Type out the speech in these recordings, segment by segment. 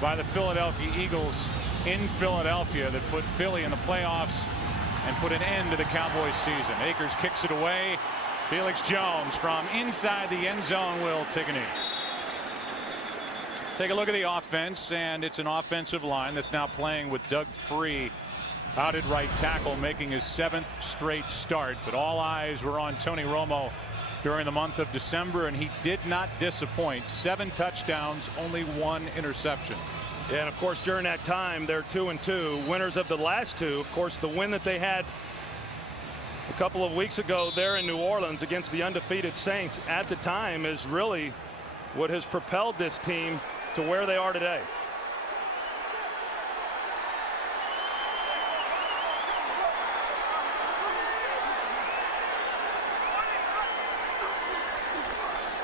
by the Philadelphia Eagles in Philadelphia that put Philly in the playoffs and put an end to the Cowboys season. Akers kicks it away. Felix Jones from inside the end zone will take a knee. Take a look at the offense, and it's an offensive line that's now playing with Doug Free out at right tackle, making his 7th straight start. But all eyes were on Tony Romo during the month of December, and he did not disappoint. 7 touchdowns, only 1 interception. Yeah, and of course during that time they're 2-2, winners of the last 2. Of course, the win that they had a couple of weeks ago there in New Orleans against the undefeated Saints at the time is really what has propelled this team to where they are today.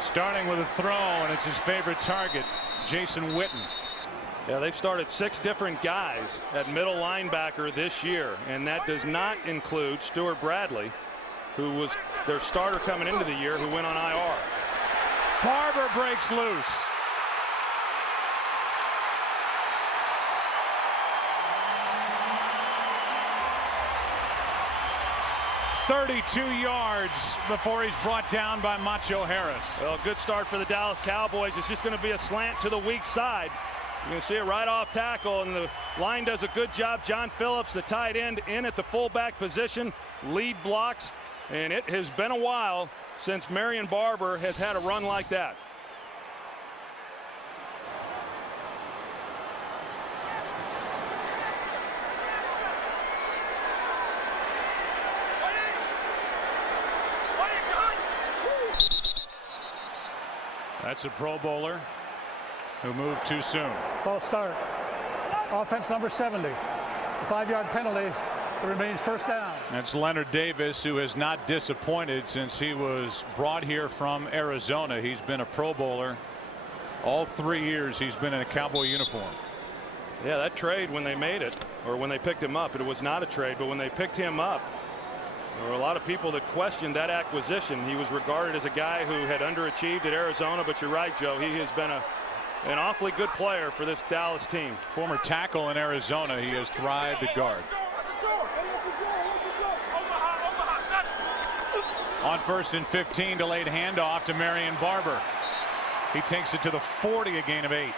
Starting with a throw, and it's his favorite target, Jason Witten. Yeah, they've started 6 different guys at middle linebacker this year, and that does not include Stuart Bradley, who was their starter coming into the year, who went on IR. Barber breaks loose. "32 yards before he's brought down by Macho Harris." Well, good start for the Dallas Cowboys. It's just going to be a slant to the weak side. You're going to see it right off tackle, and the line does a good job. John Phillips, the tight end, in at the fullback position, lead blocks, and it has been a while since Marion Barber has had a run like that. That's a Pro Bowler who moved too soon. False start. Offense number 70. A 5-yard penalty. It remains first down. That's Leonard Davis, who has not disappointed since he was brought here from Arizona. He's been a Pro Bowler all 3 years he's been in a Cowboy uniform. Yeah, that trade when they made it, or when they picked him up, it was not a trade, but when they picked him up, there were a lot of people that questioned that acquisition. He was regarded as a guy who had underachieved at Arizona, but you're right, Joe. He has been an awfully good player for this Dallas team. Former tackle in Arizona, he has thrived at guard. On 1st and 15, delayed handoff to Marion Barber. He takes it to the 40, a gain of 8.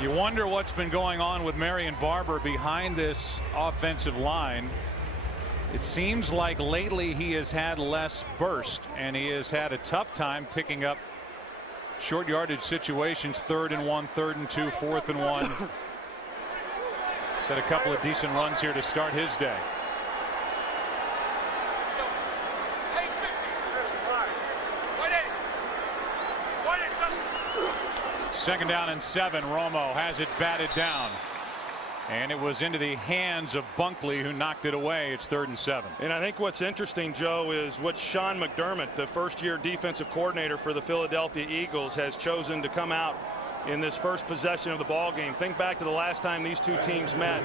You wonder what's been going on with Marion Barber behind this offensive line. It seems like lately he has had less burst, and he has had a tough time picking up short yardage situations. 3rd and 1, 3rd and 2, 4th and 1. He's had a couple of decent runs here to start his day. Second down and 7. Romo has it batted down, and it was into the hands of Bunkley, who knocked it away. It's 3rd and 7. And I think what's interesting, Joe, is what Sean McDermott, the first-year defensive coordinator for the Philadelphia Eagles, has chosen to come out in this first possession of the ball game. Think back to the last time these two teams met.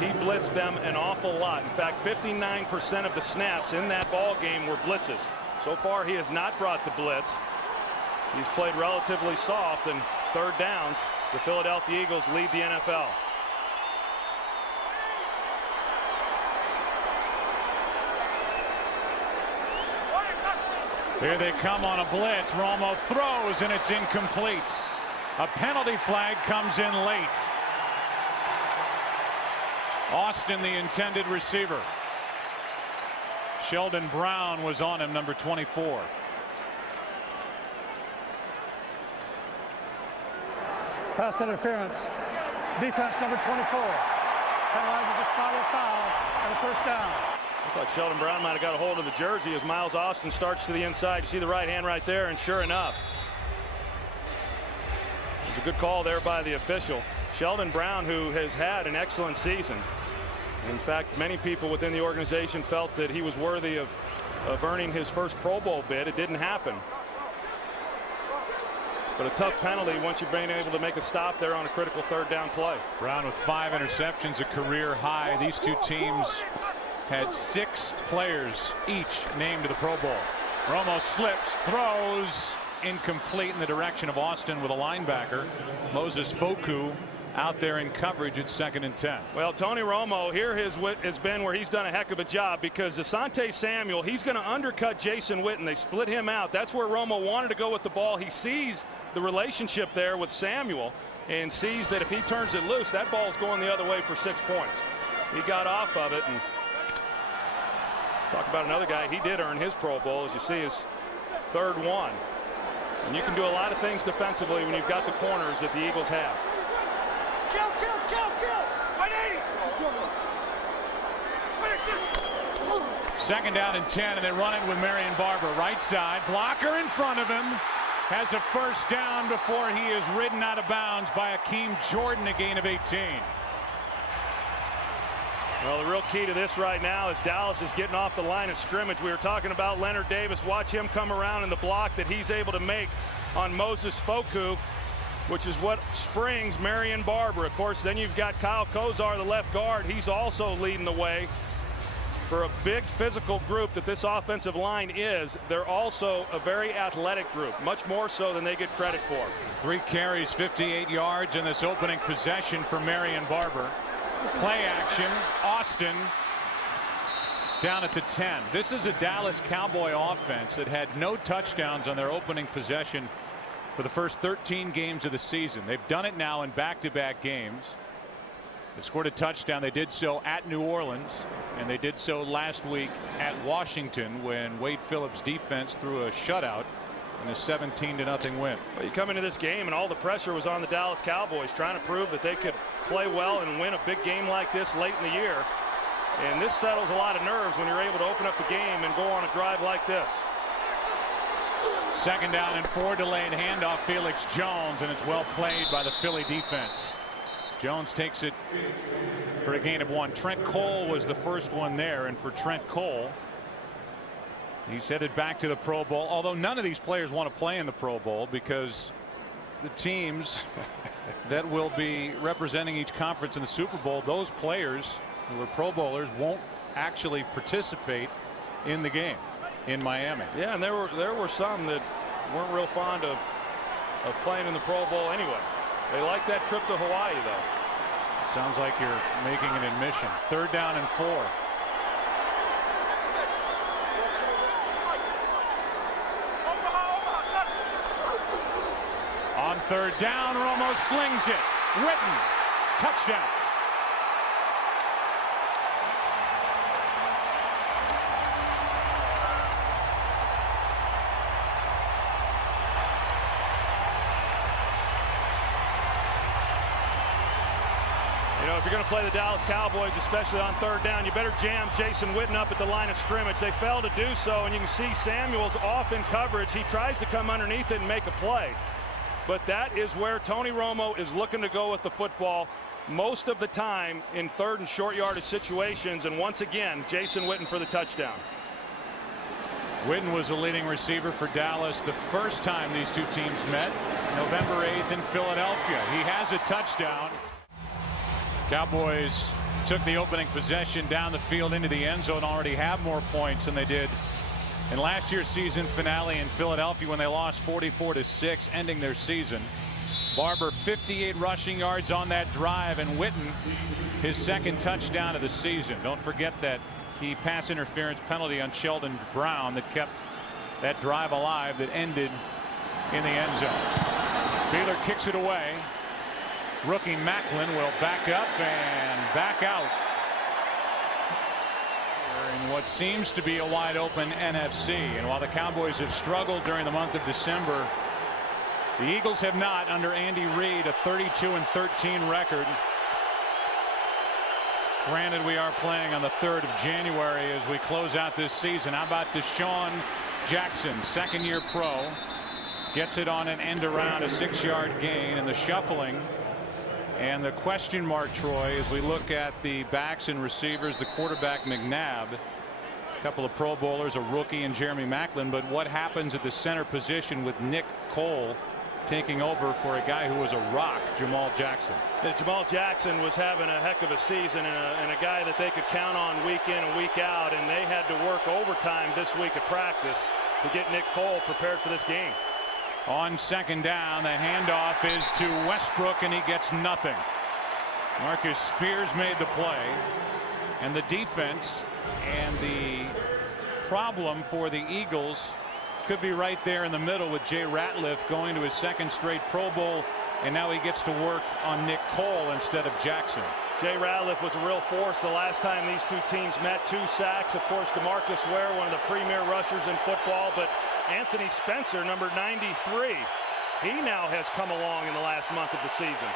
He blitzed them an awful lot. In fact, 59% of the snaps in that ball game were blitzes. So far, he has not brought the blitz. He's played relatively soft, and 3rd downs, the Philadelphia Eagles lead the NFL. Here they come on a blitz. Romo throws, and it's incomplete. A penalty flag comes in late. Austin, the intended receiver. Sheldon Brown was on him, number 24. Pass interference. Defense number 24. Penalizing the spot of foul and a first down. I thought Sheldon Brown might have got a hold of the jersey as Miles Austin starts to the inside. You see the right hand right there, and sure enough, it was a good call there by the official. Sheldon Brown, who has had an excellent season. In fact, many people within the organization felt that he was worthy of earning his first Pro Bowl bid. It didn't happen. But a tough penalty once you've been able to make a stop there on a critical 3rd down play. Brown with 5 interceptions, a career high. These two teams had 6 players each named to the Pro Bowl. Romo slips, throws, incomplete in the direction of Austin with a linebacker. Moses Foku out there in coverage at 2nd and 10. Well, Tony Romo here has been where he's done a heck of a job, because Asante Samuel, he's going to undercut Jason Witten. They split him out. That's where Romo wanted to go with the ball. He sees the relationship there with Samuel and sees that if he turns it loose, that ball's going the other way for 6 points. He got off of it. And talk about another guy, he did earn his Pro Bowl, as you see, his 3rd one. And you can do a lot of things defensively when you've got the corners that the Eagles have. Kill! 180! 2nd down and 10, and they run it with Marion Barber. Right side, blocker in front of him. Has a 1st down before he is ridden out of bounds by Akeem Jordan, a gain of 18. Well, the real key to this right now is Dallas is getting off the line of scrimmage. We were talking about Leonard Davis. Watch him come around in the block that he's able to make on Moses Foku, which is what springs Marion Barber. Of course, then you've got Kyle Kozar, the left guard. He's also leading the way. For a big physical group that this offensive line is, they're also a very athletic group, much more so than they get credit for. 3 carries, 58 yards in this opening possession for Marion Barber. Play action, Austin down at the 10. This is a Dallas Cowboy offense that had no touchdowns on their opening possession for the first 13 games of the season. They've done it now in back-to-back games. They scored a touchdown. They did so at New Orleans, and they did so last week at Washington when Wade Phillips' defense threw a shutout in a 17-0 win. Well, you come into this game and all the pressure was on the Dallas Cowboys, trying to prove that they could play well and win a big game like this late in the year. And this settles a lot of nerves when you're able to open up the game and go on a drive like this. 2nd down and 4, delayed handoff, Felix Jones, and it's well played by the Philly defense. Jones takes it for a gain of 1. Trent Cole was the first one there, and for Trent Cole, he's headed back to the Pro Bowl, although none of these players want to play in the Pro Bowl because the teams that will be representing each conference in the Super Bowl, those players who are Pro Bowlers won't actually participate in the game in Miami. Yeah, and there were some that weren't real fond of playing in the Pro Bowl anyway. They like that trip to Hawaii, though. Sounds like you're making an admission. 3rd down and 4. On 3rd down, Romo slings it. Witten, touchdown. You know, if you're going to play the Dallas Cowboys, especially on 3rd down, you better jam Jason Witten up at the line of scrimmage. They failed to do so, and you can see Samuel's off in coverage. He tries to come underneath it and make a play. But that is where Tony Romo is looking to go with the football most of the time in 3rd and short yardage situations. And once again, Jason Witten for the touchdown. Witten was a leading receiver for Dallas the first time these two teams met, November 8th in Philadelphia. He has a touchdown. Cowboys took the opening possession down the field into the end zone, already have more points than they did in last year's season finale in Philadelphia when they lost 44-6, ending their season. Barber 58 rushing yards on that drive, and Witten his 2nd touchdown of the season. Don't forget that key pass interference penalty on Sheldon Brown that kept that drive alive that ended in the end zone. Baylor kicks it away. Rookie Macklin will back up and back out in what seems to be a wide open NFC. And while the Cowboys have struggled during the month of December, the Eagles have not under Andy Reid, a 32-13 record. Granted, we are playing on the 3rd of January as we close out this season. How about Deshaun Jackson, 2nd-year pro, gets it on an end around, a 6-yard gain, and the shuffling and the question mark, Troy, as we look at the backs and receivers, the quarterback McNabb, a couple of Pro Bowlers, a rookie, and Jeremy Macklin. But what happens at the center position with Nick Cole taking over for a guy who was a rock, Jamal Jackson? Yeah, Jamal Jackson was having a heck of a season and a guy that they could count on week in and week out, and they had to work overtime this week at practice to get Nick Cole prepared for this game. On second down, the handoff is to Westbrook, and he gets nothing. Marcus Spears made the play, and the defense and the problem for the Eagles could be right there in the middle with Jay Ratliff going to his second straight Pro Bowl, and now he gets to work on Nick Cole instead of Jackson. Jay Ratliff was a real force the last time these two teams met. 2 sacks. Of course, DeMarcus Ware, one of the premier rushers in football, but Anthony Spencer, number 93, he now has come along in the last month of the season.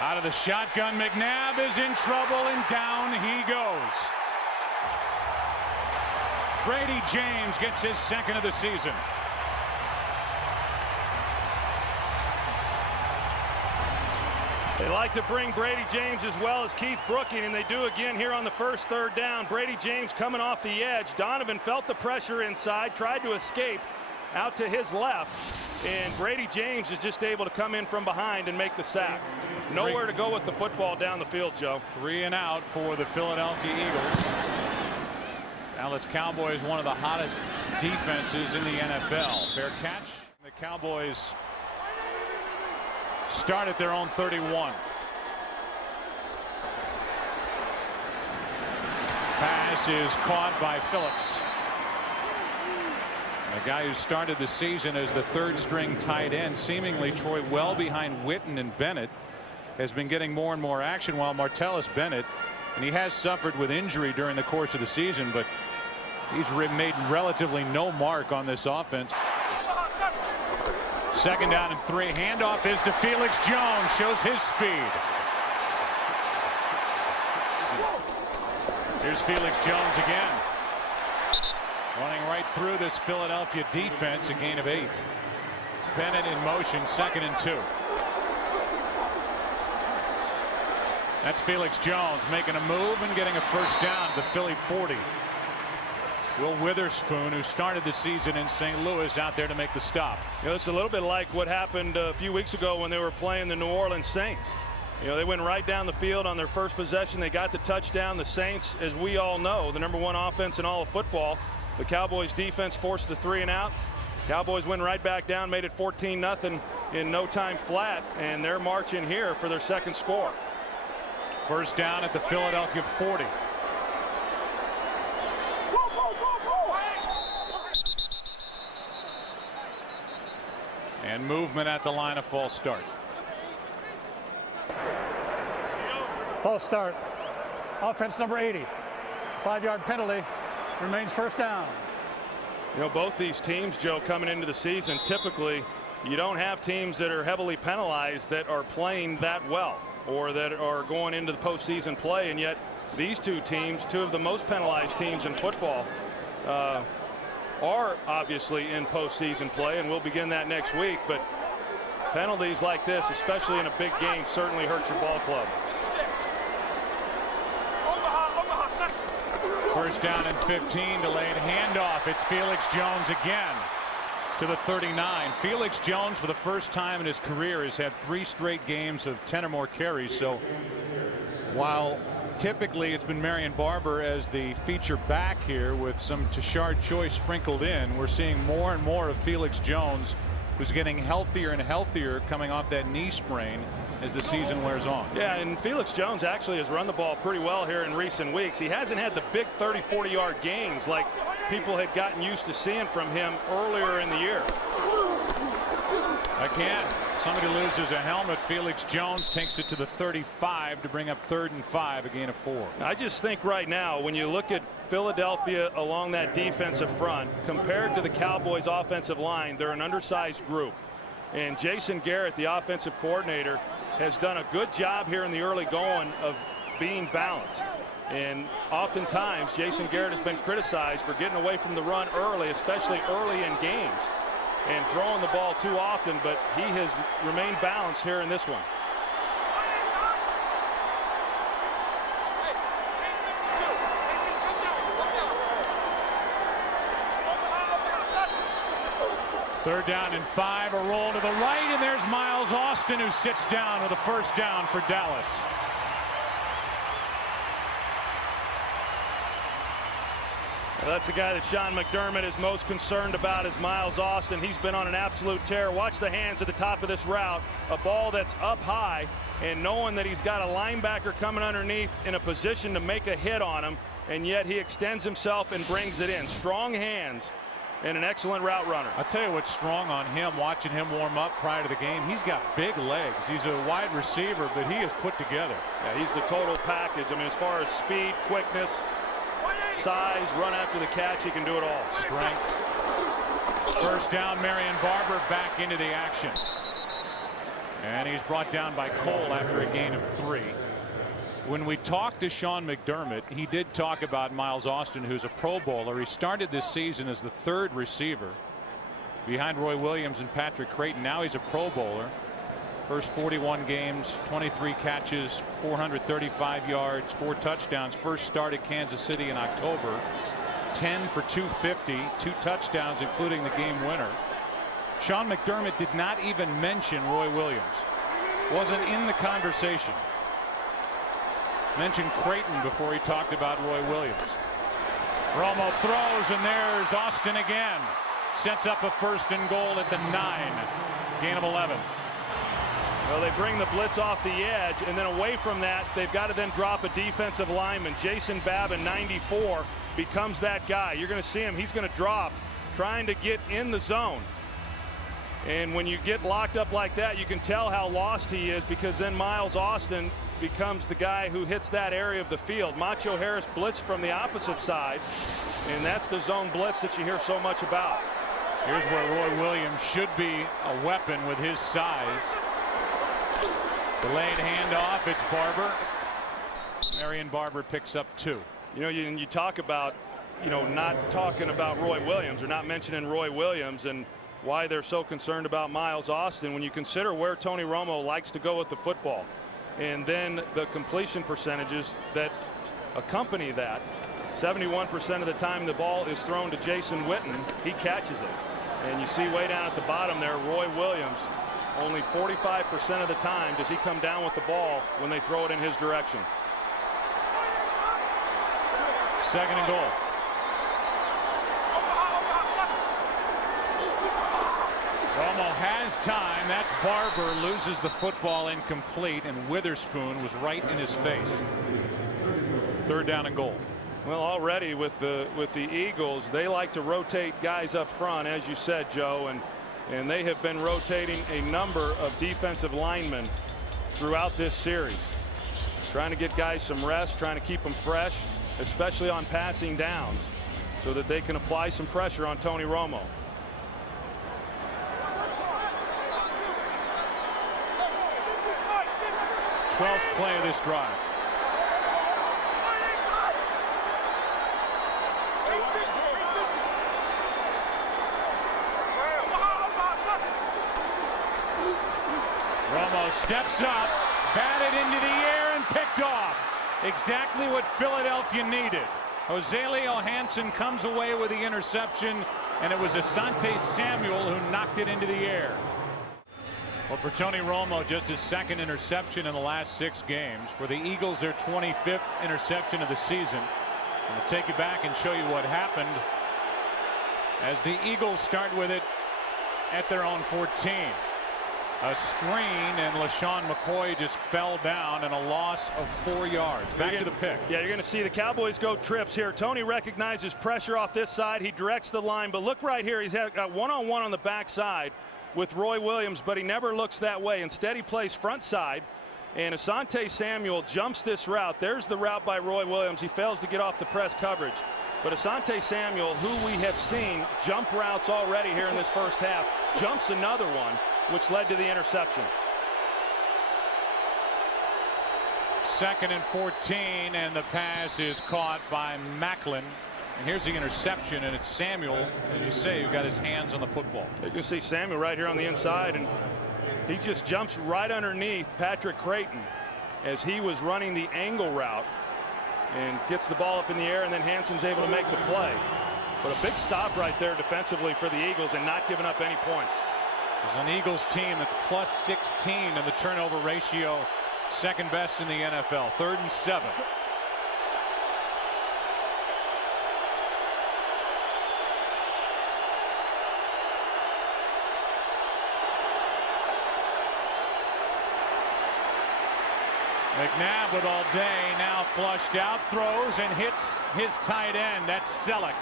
Out of the shotgun, McNabb is in trouble, and down he goes. Brady James gets his second of the season. They like to bring Brady James as well as Keith Brooking, and they do again here on the first third down. Brady James coming off the edge. Donovan felt the pressure inside, tried to escape out to his left, and Brady James is just able to come in from behind and make the sack. Nowhere to go with the football down the field, Joe. 3 and out for the Philadelphia Eagles. Dallas Cowboys, one of the hottest defenses in the NFL. Fair catch. The Cowboys start at their own 31. Pass is caught by Phillips. A guy who started the season as the 3rd string tight end, seemingly Troy well behind Witten and Bennett, has been getting more and more action, while Martellus Bennett, and he has suffered with injury during the course of the season, but he's made relatively no mark on this offense. Second down and 3. Handoff is to Felix Jones. Shows his speed. Here's Felix Jones again. Running right through this Philadelphia defense. A gain of 8. It's Bennett in motion. 2nd and 2. That's Felix Jones making a move and getting a first down at the Philly 40. Will Witherspoon, who started the season in St. Louis, out there to make the stop. You know, it's a little bit like what happened a few weeks ago when they were playing the New Orleans Saints. You know, they went right down the field on their first possession. They got the touchdown. The Saints, as we all know, the #1 offense in all of football. The Cowboys defense forced the 3 and out. Cowboys went right back down, made it 14-0 in no time flat, and they're marching here for their second score. First down at the Philadelphia 40. And movement at the line of false start. False start. Offense number 80. 5-yard penalty. Remains first down. You know, both these teams, Joe, coming into the season, typically you don't have teams that are heavily penalized that are playing that well or that are going into the postseason play, and yet these two teams, 2 of the most penalized teams in football, are obviously in postseason play, and we'll begin that next week. But penalties like this, especially in a big game, certainly hurt your ball club. First down and 15. Delayed handoff. It's Felix Jones again to the 39. Felix Jones, for the first time in his career, has had 3 straight games of 10 or more carries. So while typically it's been Marion Barber as the feature back here with some Tashard Choice sprinkled in, we're seeing more and more of Felix Jones, who's getting healthier and healthier coming off that knee sprain as the season wears on. Yeah, and Felix Jones actually has run the ball pretty well here in recent weeks. He hasn't had the big 30-40 yard gains like people had gotten used to seeing from him earlier in the year. Again, somebody loses a helmet. Felix Jones takes it to the 35 to bring up 3rd and 5, a gain of 4. I just think right now, when you look at Philadelphia along that defensive front compared to the Cowboys offensive line, they're an undersized group. And Jason Garrett, the offensive coordinator, has done a good job here in the early going of being balanced. And oftentimes Jason Garrett has been criticized for getting away from the run early, especially early in games, and throwing the ball too often, but he has remained balanced here in this one. Third down and 5, a roll to the right, and there's Miles Austin, who sits down with a first down for Dallas. That's the guy that Sean McDermott is most concerned about, is Miles Austin. He's been on an absolute tear. Watch the hands at the top of this route. A ball that's up high, and knowing that he's got a linebacker coming underneath in a position to make a hit on him, and yet he extends himself and brings it in. Strong hands and an excellent route runner. I'll tell you what's strong on him, watching him warm up prior to the game. He's got big legs. He's a wide receiver, but he is put together. Yeah, he's the total package. I mean, as far as speed, quickness, size, run after the catch, he can do it all. Strength. First down, Marion Barber back into the action. And he's brought down by Cole after a gain of 3. When we talked to Sean McDermott, he did talk about Miles Austin, who's a Pro Bowler. He started this season as the 3rd receiver behind Roy Williams and Patrick Creighton. Now he's a Pro Bowler. First 41 games, 23 catches, 435 yards, 4 touchdowns. First start at Kansas City in October. 10 for 250, 2 touchdowns, including the game winner. Sean McDermott did not even mention Roy Williams. Wasn't in the conversation. Mentioned Creighton before he talked about Roy Williams. Romo throws, and there's Austin again. Sets up a 1st and goal at the 9. Gain of 11. Well, they bring the blitz off the edge, and then away from that, they've got to then drop a defensive lineman. Jason Babin, 94, becomes that guy. You're going to see him. He's going to drop, trying to get in the zone. And when you get locked up like that, you can tell how lost he is, because then Miles Austin becomes the guy who hits that area of the field. Macho Harris blitzed from the opposite side, and that's the zone blitz that you hear so much about. Here's where Roy Williams should be a weapon with his size. Delayed handoff. It's Barber. Marion Barber picks up 2. You know, you talk about, not talking about Roy Williams or not mentioning Roy Williams and why they're so concerned about Miles Austin when you consider where Tony Romo likes to go with the football, and then the completion percentages that accompany that. 71% of the time the ball is thrown to Jason Witten, he catches it. And you see way down at the bottom there, Roy Williams, only 45% of the time does he come down with the ball when they throw it in his direction. 2nd and goal. Romo has time. That's Barber. Loses the football incomplete, and Witherspoon was right in his face. 3rd down and goal. Well, already with the Eagles, they like to rotate guys up front, as you said, Joe, and they have been rotating a number of defensive linemen throughout this series, trying to get guys some rest, trying to keep them fresh, especially on passing downs, so that they can apply some pressure on Tony Romo. 12th play of this drive. Romo steps up, batted into the air, and picked off. Exactly what Philadelphia needed. Joselio Hansen comes away with the interception, and it was Asante Samuel who knocked it into the air. Well, for Tony Romo, just his 2nd interception in the last 6 games. For the Eagles, their 25th interception of the season. I'm going to take you back and show you what happened as the Eagles start with it at their own 14. A screen, and LaShawn McCoy just fell down, and a loss of 4 yards. Back to the pick. Yeah, you're going to see the Cowboys go trips here. Tony recognizes pressure off this side. He directs the line, but look right here. He's got one-on-one on the backside with Roy Williams, but he never looks that way. Instead, he plays front side, and Asante Samuel jumps this route. There's the route by Roy Williams. He fails to get off the press coverage. But Asante Samuel, who we have seen jump routes already here in this first half, jumps another one, which led to the interception. 2nd and 14, and the pass is caught by Macklin. And here's the interception, and it's Samuel, as you say, who got his hands on the football. You can see Samuel right here on the inside, and he just jumps right underneath Patrick Creighton as he was running the angle route and gets the ball up in the air, and then Hansen's able to make the play. But a big stop right there defensively for the Eagles and not giving up any points. This is an Eagles team that's plus 16 in the turnover ratio, 2nd best in the NFL. 3rd and 7. McNabb with all day, now flushed out, throws and hits his tight end. That's Selleck.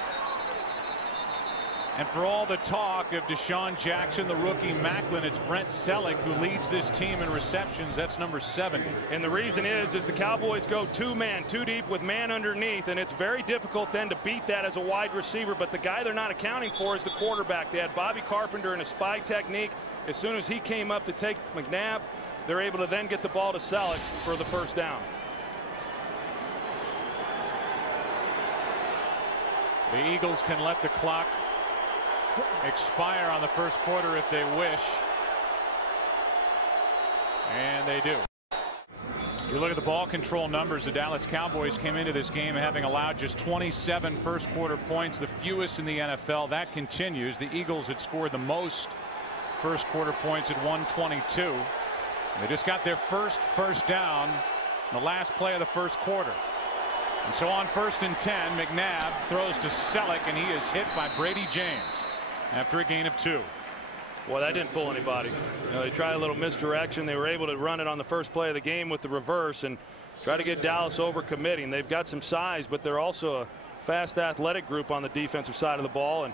And for all the talk of Deshaun Jackson, the rookie Macklin, it's Brent Selleck who leads this team in receptions. That's number 70. And the reason is the Cowboys go two-man, too deep with man underneath, and it's very difficult then to beat that as a wide receiver. But the guy they're not accounting for is the quarterback. They had Bobby Carpenter in a spy technique. As soon as he came up to take McNabb, they're able to then get the ball to Selleck for the first down. The Eagles can let the clock expire on the first quarter if they wish. And they do. You look at the ball control numbers. The Dallas Cowboys came into this game having allowed just 27 first quarter points, the fewest in the NFL. That continues. The Eagles had scored the most first quarter points at 122. They just got their first down in the last play of the first quarter. And so on 1st and 10, McNabb throws to Selleck, and he is hit by Brady James after a gain of 2. Well, that didn't fool anybody. They tried a little misdirection. They were able to run it on the first play of the game with the reverse and try to get Dallas over committing. They've got some size, but they're also a fast, athletic group on the defensive side of the ball, and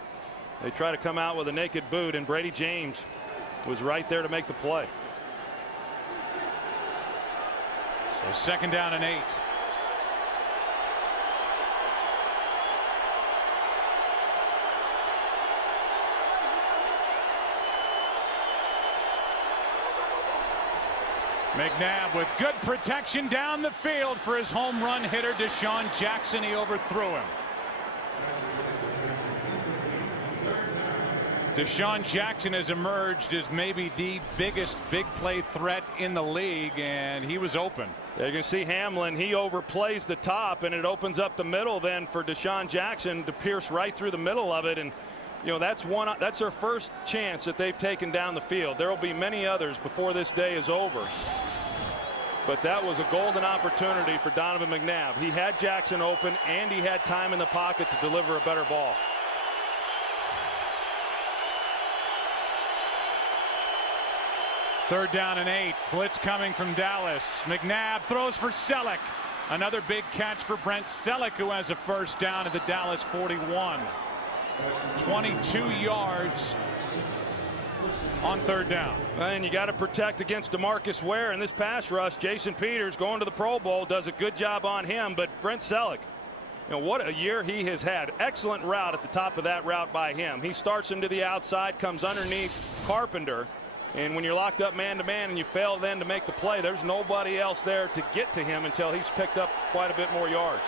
they try to come out with a naked boot, and Brady James was right there to make the play. So 2nd down and 8. McNabb with good protection down the field for his home run hitter Deshaun Jackson. He overthrew him. Deshaun Jackson has emerged as maybe the biggest big play threat in the league, and he was open. Yeah, you can see Hamlin, he overplays the top, and it opens up the middle then for Deshaun Jackson to pierce right through the middle of it. And you know, that's their first chance that they've taken down the field. There will be many others before this day is over. But that was a golden opportunity for Donovan McNabb. He had Jackson open, and he had time in the pocket to deliver a better ball. Third down and 8. Blitz coming from Dallas. McNabb throws for Selleck. Another big catch for Brent Selleck, who has a first down at the Dallas 41. 22 yards on 3rd down. And you got to protect against DeMarcus Ware in this pass rush. Jason Peters, going to the Pro Bowl, does a good job on him. But Brent Selleck, you know, what a year he has had. Excellent route at the top of that route by him. He starts him to the outside, comes underneath Carpenter. And when you're locked up man to man and you fail then to make the play, there's nobody else there to get to him until he's picked up quite a bit more yards.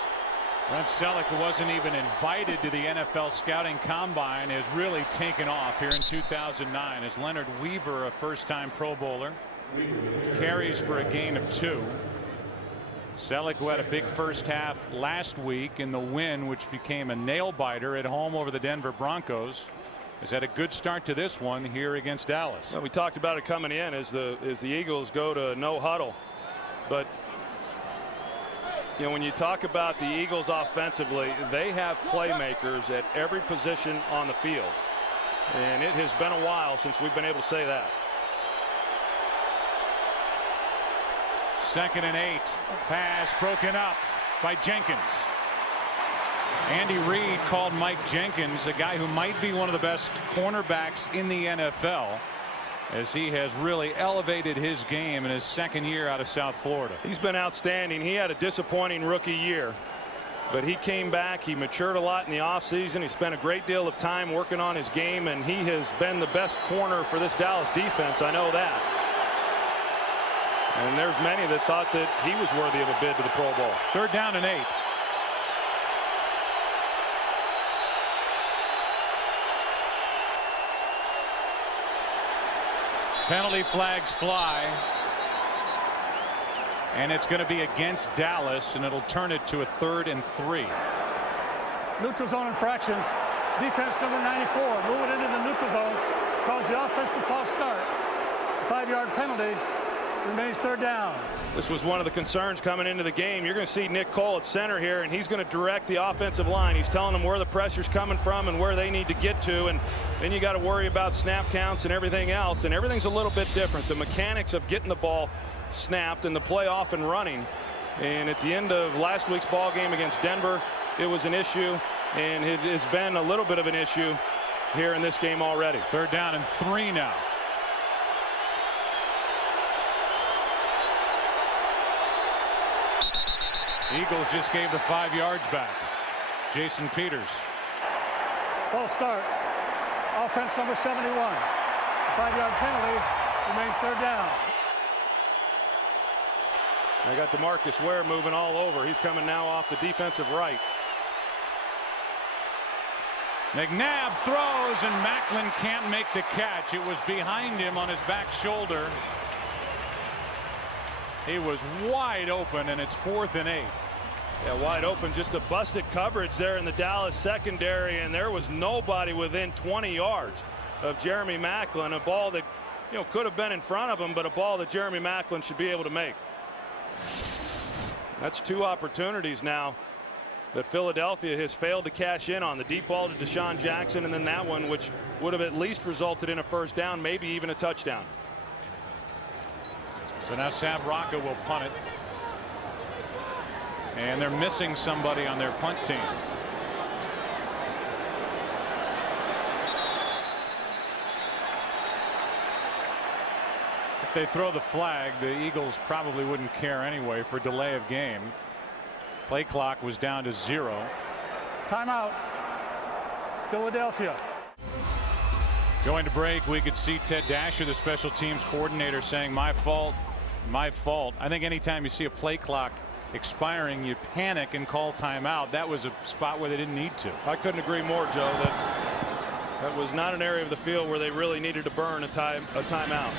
Brent Selleck, who wasn't even invited to the NFL scouting combine, has really taken off here in 2009 as Leonard Weaver, a first-time Pro Bowler, carries for a gain of 2. Selleck, who had a big first half last week in the win, which became a nail-biter at home over the Denver Broncos, has had a good start to this one here against Dallas. Well, we talked about it coming in as the Eagles go to no huddle. But you know, when you talk about the Eagles offensively, they have playmakers at every position on the field. And it has been a while since we've been able to say that. 2nd and 8. Pass broken up by Jenkins. Andy Reid called Mike Jenkins a guy who might be one of the best cornerbacks in the NFL, as he has really elevated his game in his 2nd year out of South Florida. He's been outstanding. He had a disappointing rookie year, but he came back. He matured a lot in the offseason. He spent a great deal of time working on his game, and he has been the best corner for this Dallas defense. I know that. And there's many that thought that he was worthy of a bid to the Pro Bowl. 3rd down and 8. Penalty flags fly, and it's going to be against Dallas, and it'll turn it to a 3rd and 3. Neutral zone infraction. Defense number 94. Move it into the neutral zone. Cause the offense to false start. 5-yard penalty. Remains 3rd down. This was one of the concerns coming into the game. You're going to see Nick Cole at center here, and he's going to direct the offensive line. He's telling them where the pressure's coming from and where they need to get to, and then you got to worry about snap counts and everything else, and everything's a little bit different. The mechanics of getting the ball snapped and the play off and running. And at the end of last week's ball game against Denver, it was an issue, and it has been a little bit of an issue here in this game already. 3rd down and 3 now. Eagles just gave the 5 yards back. Jason Peters. False start. Offense number 71. 5-yard penalty. Remains 3rd down. They got DeMarcus Ware moving all over. He's coming now off the defensive right. McNabb throws, and Macklin can't make the catch. It was behind him on his back shoulder. He was wide open, and it's 4th and 8. Yeah, wide open. Just a busted coverage there in the Dallas secondary, and there was nobody within 20 yards of Jeremy Macklin. A ball that, could have been in front of him, but a ball that Jeremy Macklin should be able to make. That's 2 opportunities now that Philadelphia has failed to cash in on. The deep ball to Deshaun Jackson, and then that one, which would have at least resulted in a 1st down, maybe even a touchdown. So now Sam Rocca will punt it. And they're missing somebody on their punt team. If they throw the flag, the Eagles probably wouldn't care anyway for delay of game. Play clock was down to 0. Timeout. Philadelphia. Going to break, we could see Ted Dasher, the special teams coordinator, saying, "My fault, my fault." I think anytime you see a play clock expiring, you panic and call timeout. That was a spot where they didn't need to. I couldn't agree more, Joe. That was not an area of the field where they really needed to burn a timeout.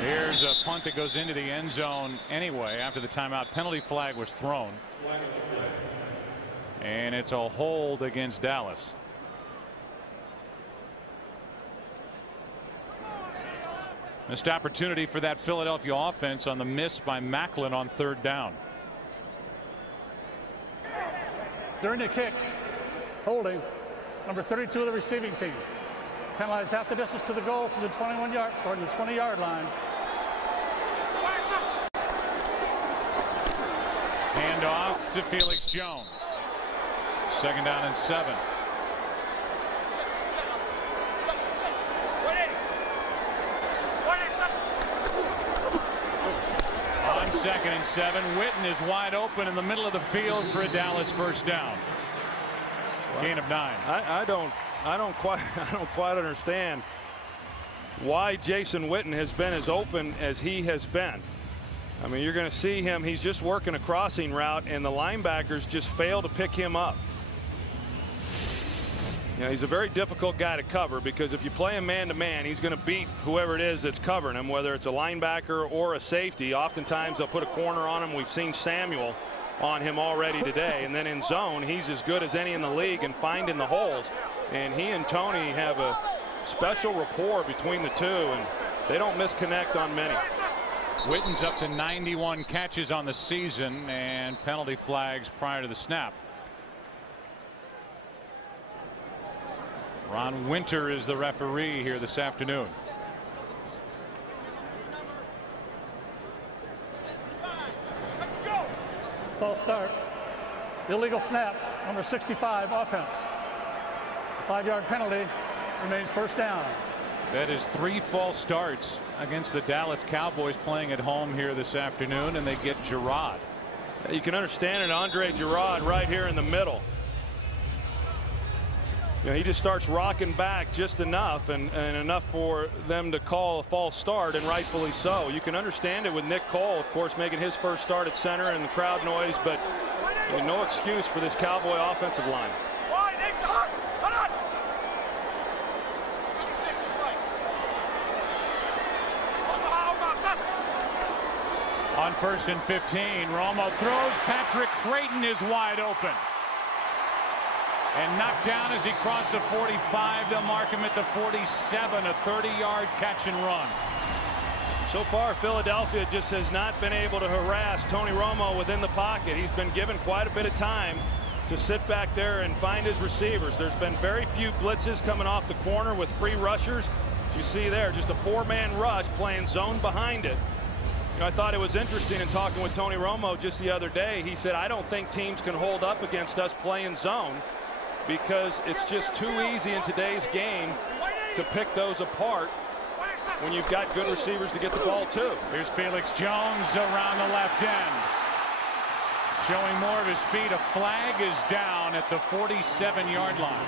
Here's a punt that goes into the end zone anyway after the timeout. Penalty flag was thrown. And it's a hold against Dallas. Missed opportunity for that Philadelphia offense on the miss by Macklin on 3rd down. During the kick, holding number 32 of the receiving team. Penalized half the distance to the goal from the 21-yard or the 20-yard line. Hand off to Felix Jones. 2nd down and 7. On 2nd and 7, Witten is wide open in the middle of the field for a Dallas 1st down. Gain of 9. I don't quite understand why Jason Witten has been as open as he has been. I mean, you're going to see him. He's just working a crossing route, and the linebackers just fail to pick him up. He's a very difficult guy to cover, because if you play him man-to-man, he's going to beat whoever it is that's covering him, whether it's a linebacker or a safety. Oftentimes they'll put a corner on him. We've seen Samuel on him already today. And then in zone, he's as good as any in the league in finding the holes. And he and Tony have a special rapport between the two, and they don't misconnect on many. Witten's up to 91 catches on the season, and penalty flags prior to the snap. Ron Winter is the referee here this afternoon. False start. Illegal snap. Number 65 offense. 5-yard penalty. Remains 1st down. That is 3 false starts against the Dallas Cowboys playing at home here this afternoon, and they get Gerard. You can understand it. Andre Gerard right here in the middle. He just starts rocking back just enough, and enough for them to call a false start, and rightfully so. You can understand it with Nick Cole, of course, making his first start at center and the crowd noise, but no excuse for this Cowboy offensive line. On 1st and 15, Romo throws. Patrick Creighton is wide open. And knocked down as he crossed the 45. They'll mark him at the 47, a 30-yard catch and run. So far, Philadelphia just has not been able to harass Tony Romo within the pocket. He's been given quite a bit of time to sit back there and find his receivers. There's been very few blitzes coming off the corner with free rushers. As you see there, just a 4-man rush playing zone behind it. I thought it was interesting in talking with Tony Romo just the other day. He said, I don't think teams can hold up against us playing zone because it's just too easy in today's game to pick those apart when you've got good receivers to get the ball to. Here's Felix Jones around the left end. Showing more of his speed. A flag is down at the 47-yard line.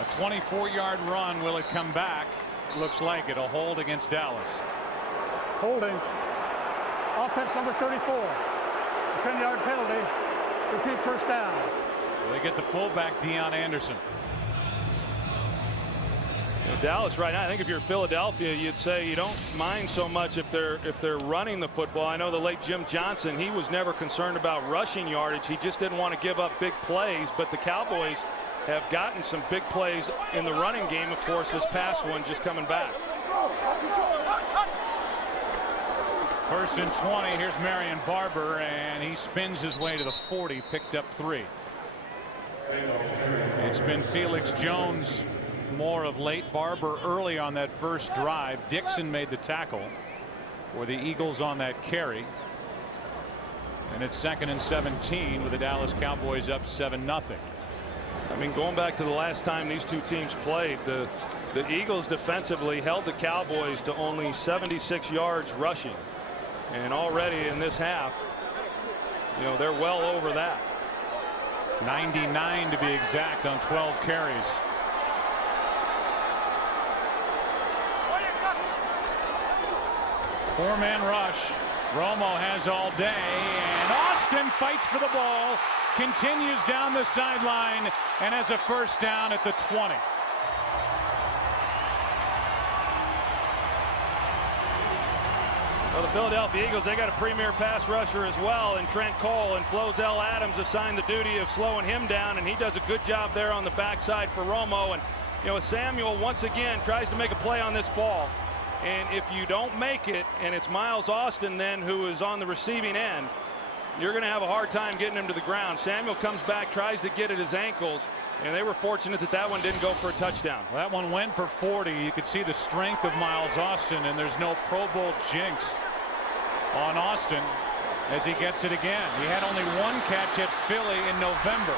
A 24-yard run. Will it come back? It looks like it. A hold against Dallas. Holding. Offense number 34. A 10-yard penalty. Repeat first down. So they get the fullback, Deion Anderson. Dallas right now, I think if you're Philadelphia, you'd say you don't mind so much if they're running the football. I know the late Jim Johnson, he was never concerned about rushing yardage. He just didn't want to give up big plays. But the Cowboys have gotten some big plays in the running game. Of course, this past one just coming back. First and 20. Here's Marion Barber, and he spins his way to the 40, picked up 3. It's been Felix Jones more of late. Barber early on that first drive. Dixon made the tackle for the Eagles on that carry. And it's 2nd and 17 with the Dallas Cowboys up 7-0. I mean, going back to the last time these two teams played, the Eagles defensively held the Cowboys to only 76 yards rushing. And already in this half, you know, they're well over that. 99 to be exact on 12 carries. Four-man rush. Romo has all day, and Austin fights for the ball, continues down the sideline, and has a first down at the 20. Well, the Philadelphia Eagles, they got a premier pass rusher as well in Trent Cole, and Flozell Adams assigned the duty of slowing him down, and he does a good job there on the backside for Romo. And you know, Samuel once again tries to make a play on this ball. And if you don't make it, and it's Miles Austin then who is on the receiving end, you're going to have a hard time getting him to the ground. Samuel comes back, tries to get at his ankles, and they were fortunate that that one didn't go for a touchdown. Well, that one went for 40. You could see the strength of Miles Austin, and there's no Pro Bowl jinx on Austin as he gets it again. He had only one catch at Philly in November.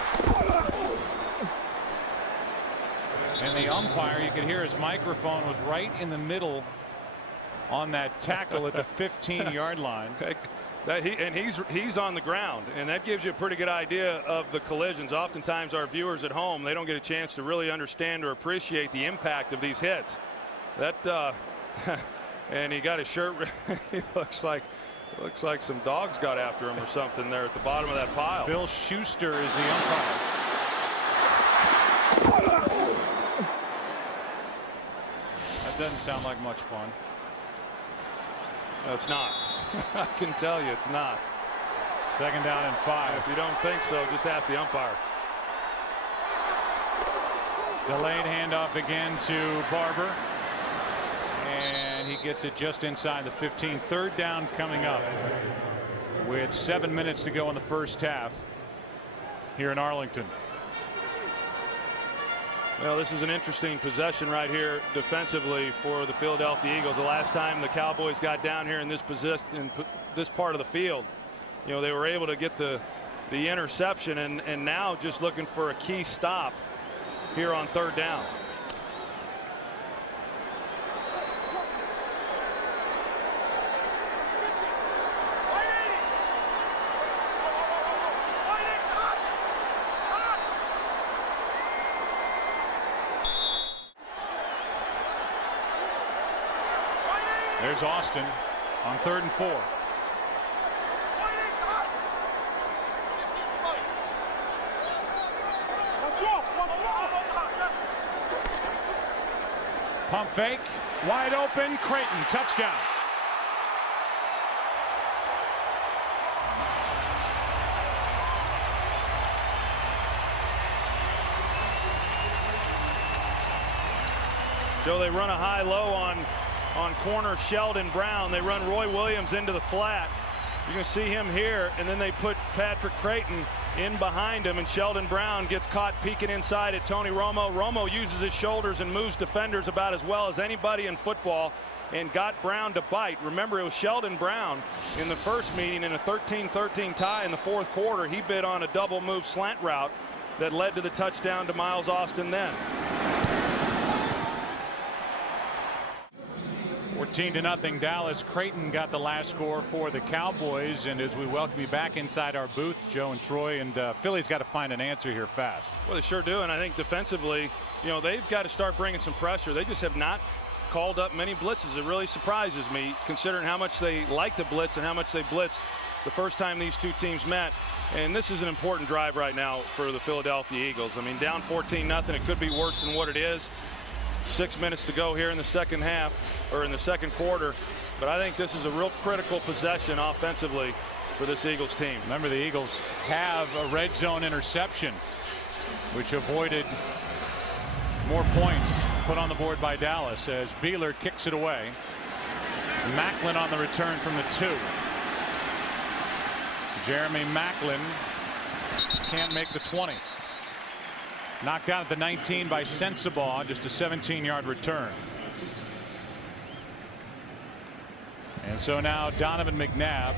And the umpire, you could hear his microphone was right in the middle on that tackle at the 15-yard line. He's on the ground, and that gives you a pretty good idea of the collisions. Oftentimes our viewers at home, they don't get a chance to really understand or appreciate the impact of these hits. That and he got his shirt. He looks like some dogs got after him or something there at the bottom of that pile. Bill Schuster is the umpire. That doesn't sound like much fun. No, it's not. I can tell you it's not. 2nd down and 5. If you don't think so, just ask the umpire. Delayed handoff again to Barber. And he gets it just inside the 15. 3rd down coming up with 7 minutes to go in the first half here in Arlington. Well, this is an interesting possession right here defensively for the Philadelphia Eagles. The last time the Cowboys got down here in this position, in this part of the field, you know, they were able to get the interception, and now just looking for a key stop here on 3rd down. There's Austin on 3rd and 4. Pump fake, wide open, Creighton, touchdown. Joe, they run a high-low on corner Sheldon Brown. They run Roy Williams into the flat. You can see him here, and then they put Patrick Creighton in behind him, and Sheldon Brown gets caught peeking inside at Tony Romo. Romo uses his shoulders and moves defenders about as well as anybody in football and got Brown to bite. Remember, it was Sheldon Brown in the first meeting in a 13-13 tie in the fourth quarter. He bid on a double move slant route that led to the touchdown to Miles Austin then. 14-0 Dallas. Creighton got the last score for the Cowboys, and as we welcome you back inside our booth, Joe and Troy, and Philly's got to find an answer here fast. Well, they sure do, and I think defensively, you know, they've got to start bringing some pressure. They just have not called up many blitzes. It really surprises me, considering how much they like to blitz and how much they blitzed the first time these two teams met. And this is an important drive right now for the Philadelphia Eagles. I mean, down 14-0, it could be worse than what it is. 6 minutes to go here in the second half, or in the second quarter. But I think this is a real critical possession offensively for this Eagles team. Remember, the Eagles have a red zone interception, which avoided more points put on the board by Dallas as Beeler kicks it away. Macklin on the return from the 2. Jeremy Macklin can't make the 20. Knocked out at the 19 by Sensabaugh, just a 17-yard return. And so now Donovan McNabb,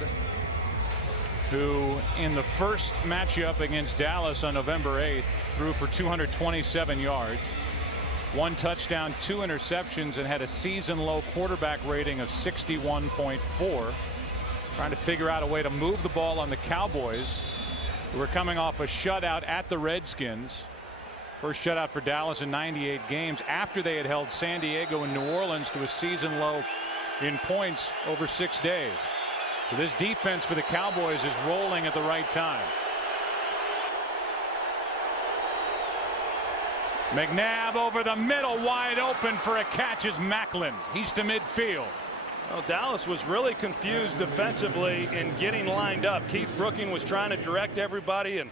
who in the first matchup against Dallas on November 8th threw for 227 yards, 1 touchdown, 2 interceptions, and had a season-low quarterback rating of 61.4. Trying to figure out a way to move the ball on the Cowboys, who were coming off a shutout at the Redskins. First shutout for Dallas in 98 games after they had held San Diego and New Orleans to a season low in points over 6 days. So this defense for the Cowboys is rolling at the right time. McNabb over the middle, wide open for a catch is Macklin. He's to midfield. Well, Dallas was really confused defensively in getting lined up. Keith Brooking was trying to direct everybody, and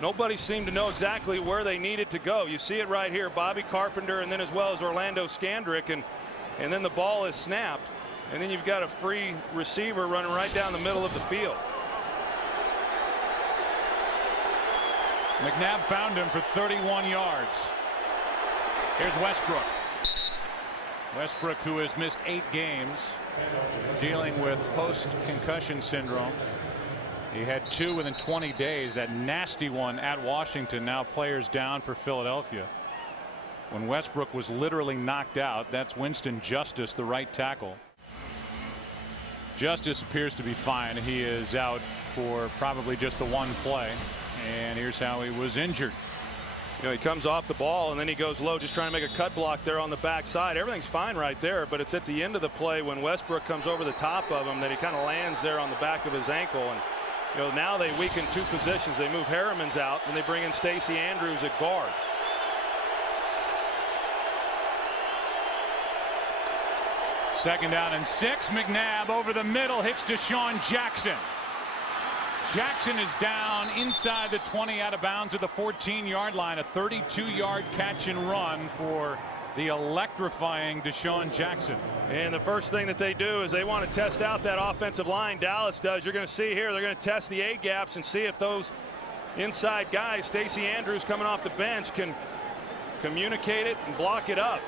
nobody seemed to know exactly where they needed to go. You see it right here, Bobby Carpenter, and then as well as Orlando Scandrick, and then the ball is snapped, and then you've got a free receiver running right down the middle of the field. McNabb found him for 31 yards. Here's Westbrook. Westbrook, who has missed 8 games, dealing with post-concussion syndrome. He had 2 within 20 days. That nasty one at Washington. Now players down for Philadelphia. When Westbrook was literally knocked out, that's Winston Justice, the right tackle. Justice appears to be fine. He is out for probably just the 1 play. And here's how he was injured. You know, he comes off the ball and then he goes low, just trying to make a cut block there on the backside. Everything's fine right there, but it's at the end of the play when Westbrook comes over the top of him that he kind of lands there on the back of his ankle. And you know, now they weaken 2 positions. They move Harriman's out and they bring in Stacey Andrews at guard. Second down and 6. McNabb over the middle, hits Deshaun Jackson. Jackson is down inside the 20, out of bounds at the 14-yard line. A 32-yard catch and run for the electrifying Deshaun Jackson. And the first thing that they do is they want to test out that offensive line. Dallas does. You're going to see here, they're going to test the A gaps and see if those inside guys, Stacey Andrews coming off the bench, can communicate it and block it up.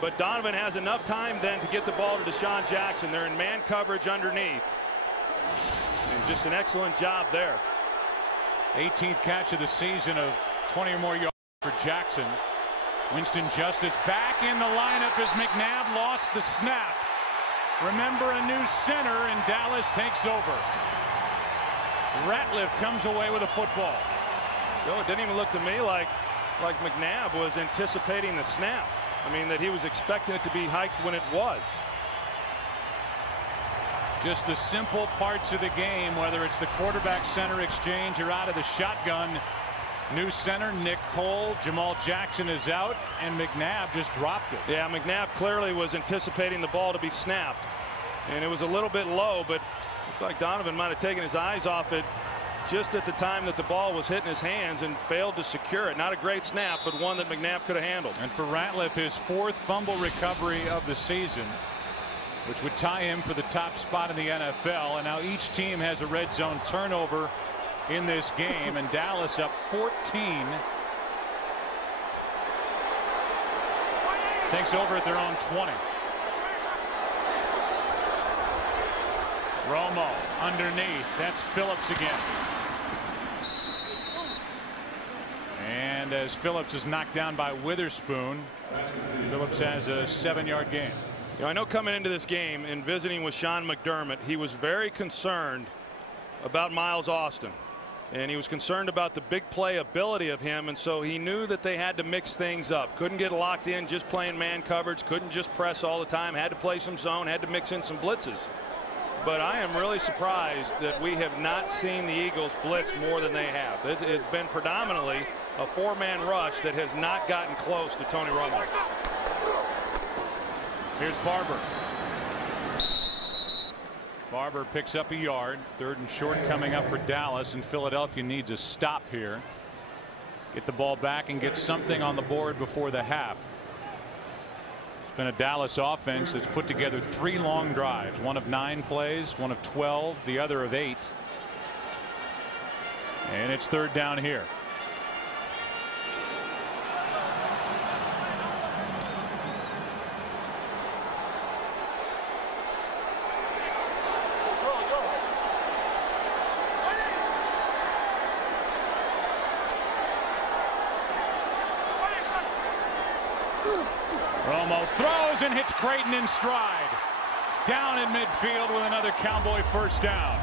But Donovan has enough time then to get the ball to Deshaun Jackson. They're in man coverage underneath. And just an excellent job there. 18th catch of the season of 20 or more yards for Jackson. Winston Justice back in the lineup as McNabb lost the snap. Remember, a new center, and Dallas takes over. Ratliff comes away with a football. No, it didn't even look to me like McNabb was anticipating the snap. I mean, that he was expecting it to be hiked when it was. Just the simple parts of the game, whether it's the quarterback center exchange or out of the shotgun. New center Nick Cole, Jamal Jackson is out, and McNabb just dropped it. Yeah, McNabb clearly was anticipating the ball to be snapped, and it was a little bit low, but looked like Donovan might have taken his eyes off it just at the time that the ball was hitting his hands and failed to secure it. Not a great snap, but one that McNabb could have handled. And for Ratliff, his 4th fumble recovery of the season, which would tie him for the top spot in the NFL. And now each team has a red zone turnover in this game, and Dallas up 14. Takes over at their own 20. Romo underneath. That's Phillips again. And as Phillips is knocked down by Witherspoon, Phillips has a 7-yard gain. You know, I know coming into this game and visiting with Sean McDermott, he was very concerned about Miles Austin. And he was concerned about the big play ability of him, and so he knew that they had to mix things up. Couldn't get locked in just playing man coverage, couldn't just press all the time, had to play some zone, had to mix in some blitzes. But I am really surprised that we have not seen the Eagles blitz more than they have. It's been predominantly a 4-man rush that has not gotten close to Tony Romo. Here's Barber. Barber picks up a yard. 3rd and short coming up for Dallas, and Philadelphia needs a stop here. Get the ball back and get something on the board before the half. It's been a Dallas offense that's put together 3 long drives, one of 9 plays, one of 12, the other of 8. And it's 3rd down here. Romo throws and hits Creighton in stride. Down in midfield with another Cowboy first down.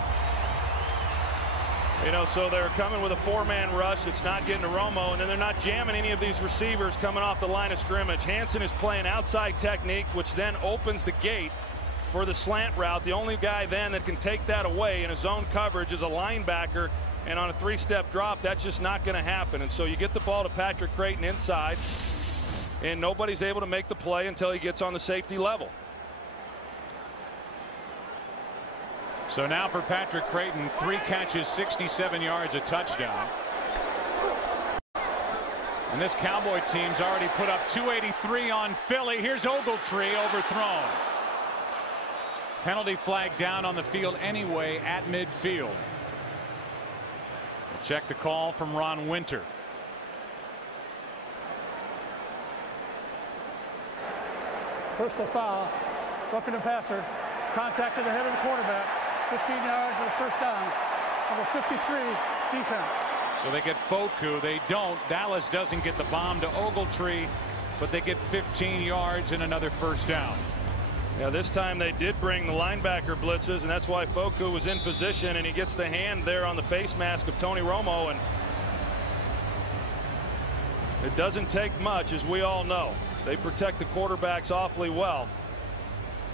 You know, so they're coming with a 4-man rush. It's not getting to Romo, and then they're not jamming any of these receivers coming off the line of scrimmage. Hansen is playing outside technique, which then opens the gate for the slant route. The only guy then that can take that away in a zone coverage is a linebacker, and on a 3-step drop, that's just not going to happen. And so you get the ball to Patrick Creighton inside, and nobody's able to make the play until he gets on the safety level. So now for Patrick Creighton, 3 catches, 67 yards, a touchdown. And this Cowboy team's already put up 283 on Philly. Here's Ogletree overthrown. Penalty flag down on the field anyway at midfield. We'll check the call from Ron Winter. Personal foul, roughing the passer, contacted the head of the quarterback, 15 yards and a first down. Number 53 defense. So they get Foku. They don't. Dallas doesn't get the bomb to Ogletree, but they get 15 yards and another first down. Yeah, this time they did bring the linebacker blitzes, and that's why Foku was in position, and he gets the hand there on the face mask of Tony Romo, and it doesn't take much, as we all know. They protect the quarterbacks awfully well.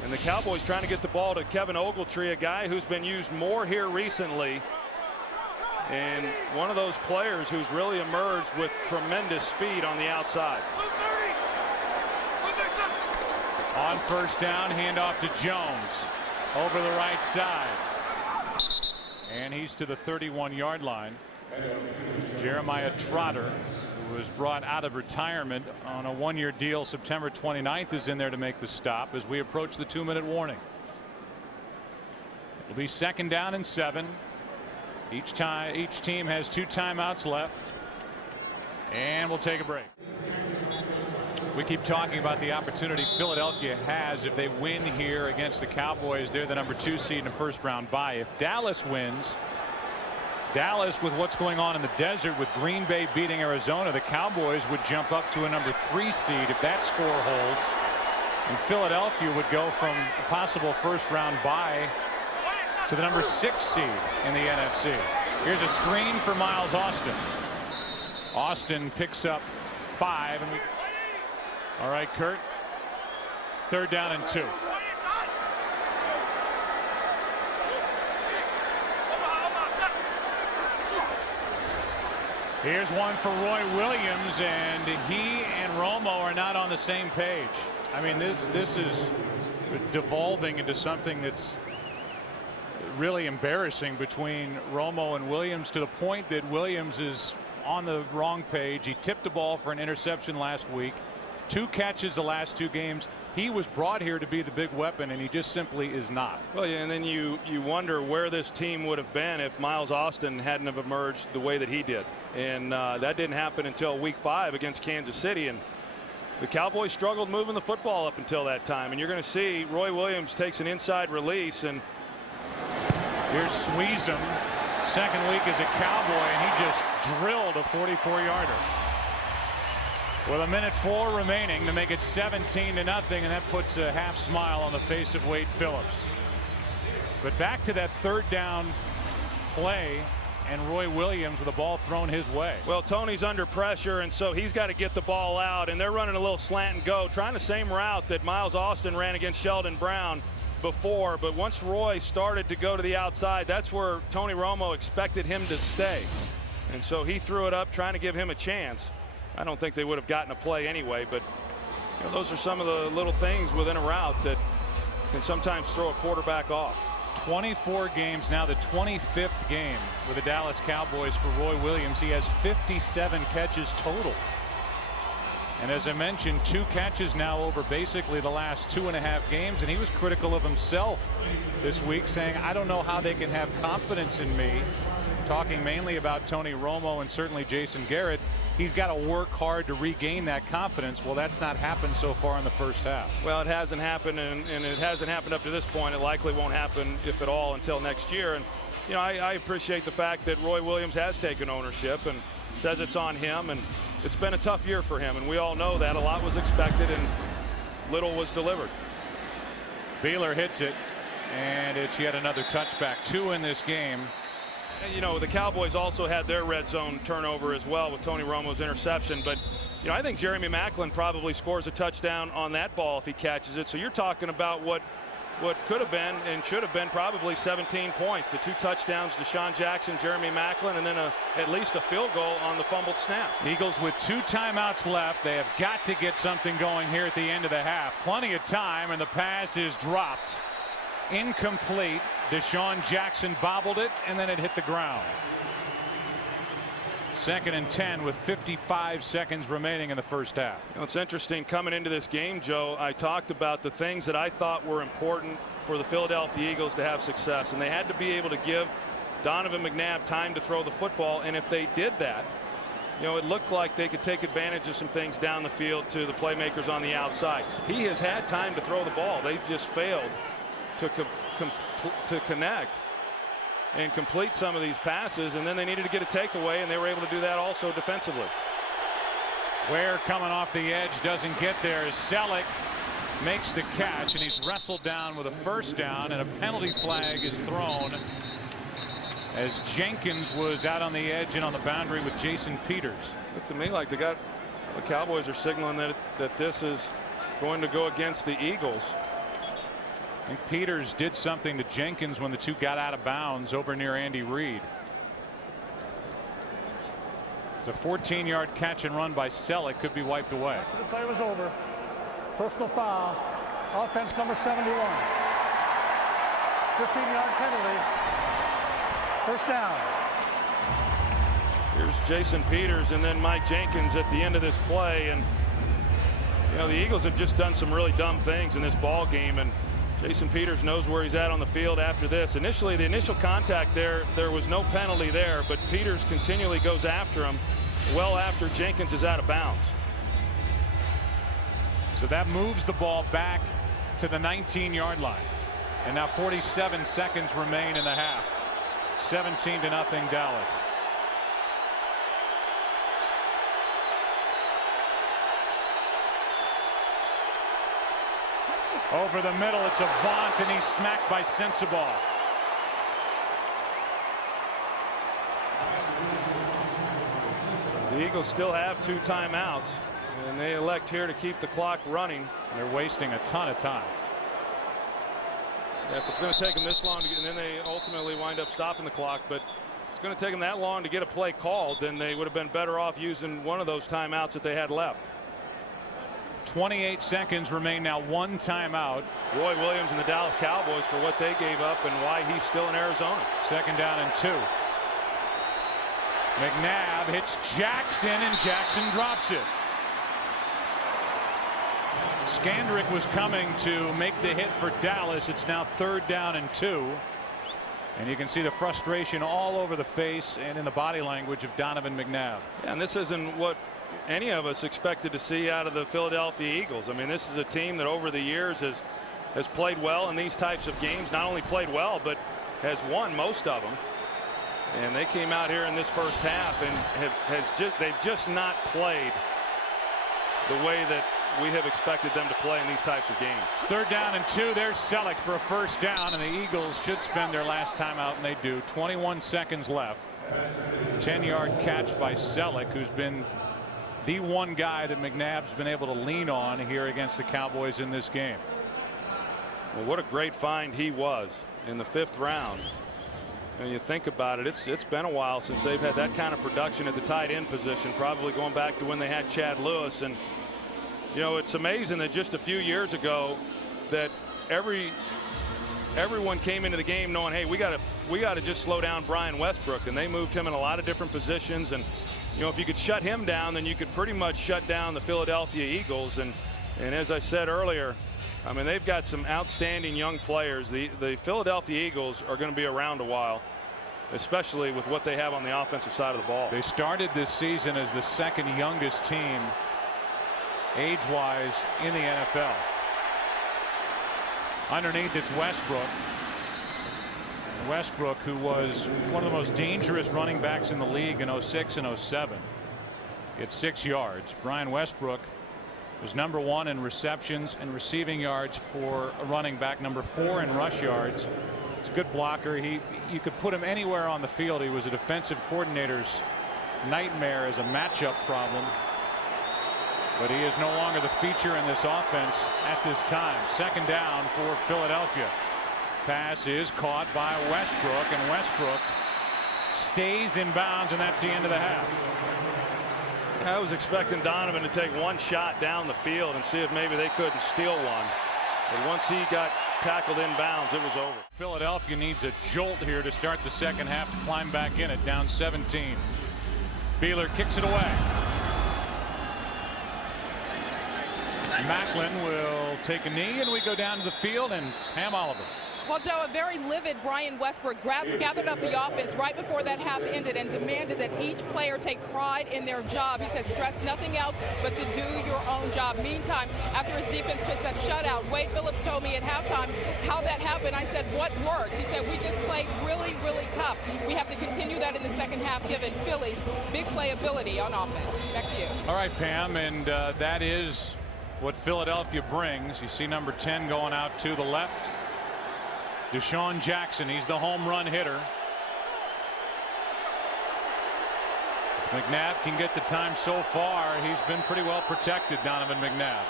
And the Cowboys trying to get the ball to Kevin Ogletree, a guy who's been used more here recently, and one of those players who's really emerged with tremendous speed on the outside. On first down, handoff to Jones over the right side, and he's to the 31-yard line. Jeremiah Trotter, who was brought out of retirement on a 1-year deal September 29th, is in there to make the stop as we approach the 2-minute warning. It'll be 2nd down and 7. Each team has 2 timeouts left, and we'll take a break. We keep talking about the opportunity Philadelphia has if they win here against the Cowboys. They're the number 2 seed in a first-round bye. If Dallas wins, Dallas, with what's going on in the desert with Green Bay beating Arizona, the Cowboys would jump up to a number 3 seed if that score holds, and Philadelphia would go from a possible first-round bye to the number 6 seed in the NFC. Here's a screen for Miles Austin. Austin picks up 5, and all right, Kurt, 3rd down and 2. Here's one for Roy Williams, and he and Romo are not on the same page. I mean, this is devolving into something that's really embarrassing between Romo and Williams, to the point that Williams is on the wrong page. He tipped the ball for an interception last week. 2 catches the last 2 games. he was brought here to be the big weapon, and he just simply is not. Well, yeah, and then you wonder where this team would have been if Miles Austin hadn't have emerged the way that he did, and that didn't happen until week 5 against Kansas City, and the Cowboys struggled moving the football up until that time. And you're going to see Roy Williams takes an inside release, and here's Sweezum, second week as a Cowboy, and he just drilled a 44-yarder. With 1:04 remaining to make it 17-0, and that puts a half smile on the face of Wade Phillips. But back to that third down play, and Roy Williams with the ball thrown his way. Well, Tony's under pressure, and so he's got to get the ball out, and they're running a little slant and go, trying the same route that Miles Austin ran against Sheldon Brown before. But once Roy started to go to the outside, that's where Tony Romo expected him to stay, and so he threw it up trying to give him a chance. I don't think they would have gotten a play anyway, but you know, those are some of the little things within a route that can sometimes throw a quarterback off. 24 games now, the 25th game with the Dallas Cowboys for Roy Williams. He has 57 catches total. And as I mentioned, 2 catches now over basically the last 2.5 games. And he was critical of himself this week, saying, I don't know how they can have confidence in me. Talking mainly about Tony Romo and certainly Jason Garrett. He's got to work hard to regain that confidence. Well, that's not happened so far in the first half. Well, it hasn't happened, and it hasn't happened up to this point. It likely won't happen, if at all, until next year. And you know, I appreciate the fact that Roy Williams has taken ownership and says it's on him, and it's been a tough year for him, and we all know that. A lot was expected and little was delivered. Beeler hits it, and it's yet another touchback. 2 in this game. And, you know, the Cowboys also had their red zone turnover as well with Tony Romo's interception, but you know, I think Jeremy Maclin probably scores a touchdown on that ball if he catches it. So you're talking about what could have been and should have been probably 17 points. The 2 touchdowns, Deshaun Jackson, Jeremy Maclin, and then at least a field goal on the fumbled snap. Eagles with 2 timeouts left. They have got to get something going here at the end of the half. Plenty of time, and the pass is dropped. Incomplete. Deshaun Jackson bobbled it, and then it hit the ground. 2nd and 10 with 55 seconds remaining in the first half. You know, it's interesting coming into this game, Joe. I talked about the things that I thought were important for the Philadelphia Eagles to have success, and they had to be able to give Donovan McNabb time to throw the football, and if they did that, you know, it looked like they could take advantage of some things down the field to the playmakers on the outside. He has had time to throw the ball. They just failed to connect and complete some of these passes, and then they needed to get a takeaway, and they were able to do that also defensively. Ware coming off the edge, doesn't get there as Selleck makes the catch, and he's wrestled down with a first down, and a penalty flag is thrown as Jenkins was out on the edge and on the boundary with Jason Peters. Looked to me like the Cowboys are signaling that this is going to go against the Eagles. I think Peters did something to Jenkins when the 2 got out of bounds over near Andy Reid. It's a 14-yard catch and run by Selleck, could be wiped away. The play was over. Personal foul. Offense number 71. 15-yard penalty. First down. Here's Jason Peters and then Mike Jenkins at the end of this play, and you know, the Eagles have just done some really dumb things in this ball game, and Jason Peters knows where he's at on the field after this. Initially, the initial contact there was no penalty there, but Peters continually goes after him well after Jenkins is out of bounds. So that moves the ball back to the 19-yard line, and now 47 seconds remain in the half. 17-0 Dallas. Over the middle, it's Avant, and he's smacked by Sensabaugh. The Eagles still have 2 timeouts, and they elect here to keep the clock running. They're wasting a ton of time. Yeah, if it's going to take them this long to get, and then they ultimately wind up stopping the clock, but if it's going to take them that long to get a play called, then they would have been better off using one of those timeouts that they had left. 28 seconds remain now. 1 timeout. Roy Williams and the Dallas Cowboys for what they gave up and why he's still in Arizona. 2nd down and 2. McNabb hits Jackson, and Jackson drops it. Skandrick was coming to make the hit for Dallas. It's now 3rd down and 2. And you can see the frustration all over the face and in the body language of Donovan McNabb. Yeah, and this isn't what any of us expected to see out of the Philadelphia Eagles. I mean, this is a team that over the years has played well in these types of games. Not only played well, but has won most of them. And they came out here in this first half and they've just not played the way that we have expected them to play in these types of games. It's 3rd down and 2. There's Selleck for a 1st down, and the Eagles should spend their last timeout, and they do. 21 seconds left. 10-yard catch by Selleck, who's been the one guy that McNabb's been able to lean on here against the Cowboys in this game. Well, what a great find he was in the 5th round. And you think about it, it's been a while since they've had that kind of production at the tight end position, probably going back to when they had Chad Lewis. And you know, it's amazing that just a few years ago that everyone came into the game knowing, hey, we got to just slow down Brian Westbrook, and they moved him in a lot of different positions. And you know, if you could shut him down, then you could pretty much shut down the Philadelphia Eagles. And as I said earlier, I mean, they've got some outstanding young players. The Philadelphia Eagles are going to be around a while, especially with what they have on the offensive side of the ball. They started this season as the 2nd youngest team age-wise in the NFL. Underneath, it's Westbrook. Westbrook, who was one of the most dangerous running backs in the league in 06 and 07, gets 6 yards. Brian Westbrook was number 1 in receptions and receiving yards for a running back, number 4 in rush yards. He's a good blocker. You could put him anywhere on the field. He was a defensive coordinator's nightmare as a matchup problem. But he is no longer the feature in this offense at this time. 2nd down for Philadelphia. Pass is caught by Westbrook, and Westbrook stays in bounds, and that's the end of the half. I was expecting Donovan to take one shot down the field and see if maybe they couldn't steal one. But once he got tackled in bounds, it was over. Philadelphia needs a jolt here to start the 2nd half to climb back in it, down 17. Beeler kicks it away. Macklin will take a knee, and we go down to the field, and Ham Oliver. Well, Joe, a very livid Brian Westbrook gathered up the offense right before that half ended and demanded that each player take pride in their job. He said, stress nothing else but to do your own job. Meantime, after his defense pitched that shutout, Wade Phillips told me at halftime how that happened. I said, what worked? He said, we just played really, really tough. We have to continue that in the 2nd half, given Philly's big playability on offense. Back to you. All right, Pam, and that is what Philadelphia brings. You see number 10 going out to the left. Deshaun Jackson, he's the home run hitter. If McNabb can get the time so far, he's been pretty well protected, Donovan McNabb.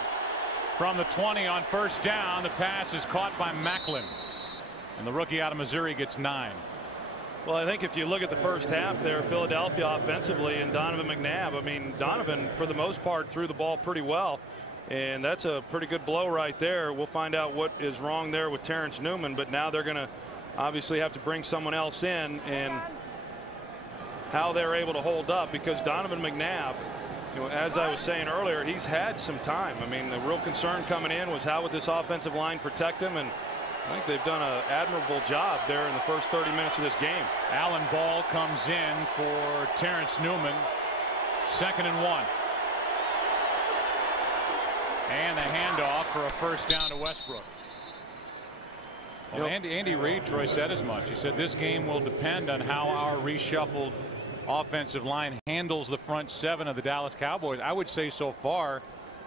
From the 20 on 1st down, the pass is caught by Macklin. And the rookie out of Missouri gets 9. Well, I think if you look at the first half there, Philadelphia offensively and Donovan McNabb, I mean, Donovan, for the most part, threw the ball pretty well. And that's a pretty good blow right there. We'll find out what is wrong there with Terrence Newman, but now they're going to obviously have to bring someone else in, and how they're able to hold up, because Donovan McNabb, you know, as I was saying earlier, he's had some time. I mean, the real concern coming in was how would this offensive line protect him, and I think they've done an admirable job there in the first 30 minutes of this game. Allen Ball comes in for Terrence Newman. 2nd and 1. And the handoff for a 1st down to Westbrook. Well, Andy Reid, Troy, said as much. He said this game will depend on how our reshuffled offensive line handles the front 7 of the Dallas Cowboys. I would say so far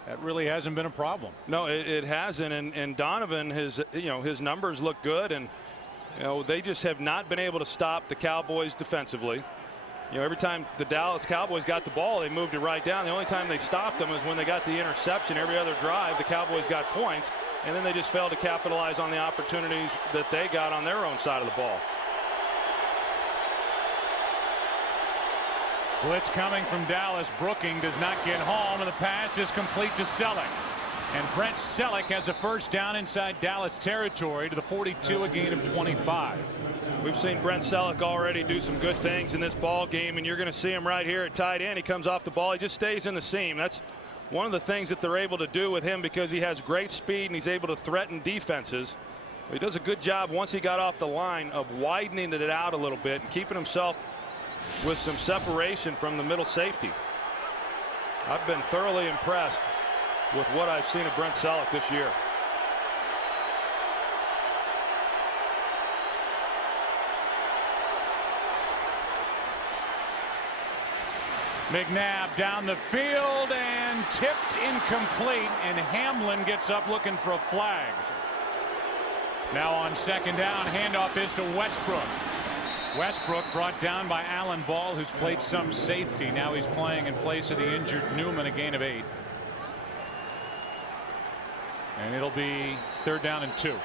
that really hasn't been a problem. No, it hasn't. And Donovan, his numbers look good, and you know, they just have not been able to stop the Cowboys defensively. You know, every time the Dallas Cowboys got the ball, they moved it right down. The only time they stopped them is when they got the interception. Every other drive, the Cowboys got points, and then they just failed to capitalize on the opportunities that they got on their own side of the ball. Blitz coming from Dallas. Brooking does not get home, and the pass is complete to Selleck. And Brent Selleck has a 1st down inside Dallas territory to the 42, a gain of 25. We've seen Brent Selleck already do some good things in this ball game, and you're going to see him right here at tight end. He comes off the ball. He just stays in the seam. That's one of the things that they're able to do with him, because he has great speed and he's able to threaten defenses. He does a good job once he got off the line of widening it out a little bit and keeping himself with some separation from the middle safety. I've been thoroughly impressed with what I've seen of Brent Selleck this year. McNabb down the field and tipped incomplete, and Hamlin gets up looking for a flag. Now on second down, handoff is to Westbrook. Westbrook brought down by Alan Ball, who's played some safety. Now he's playing in place of the injured Newman, a gain of 8. And it'll be 3rd down and 2. You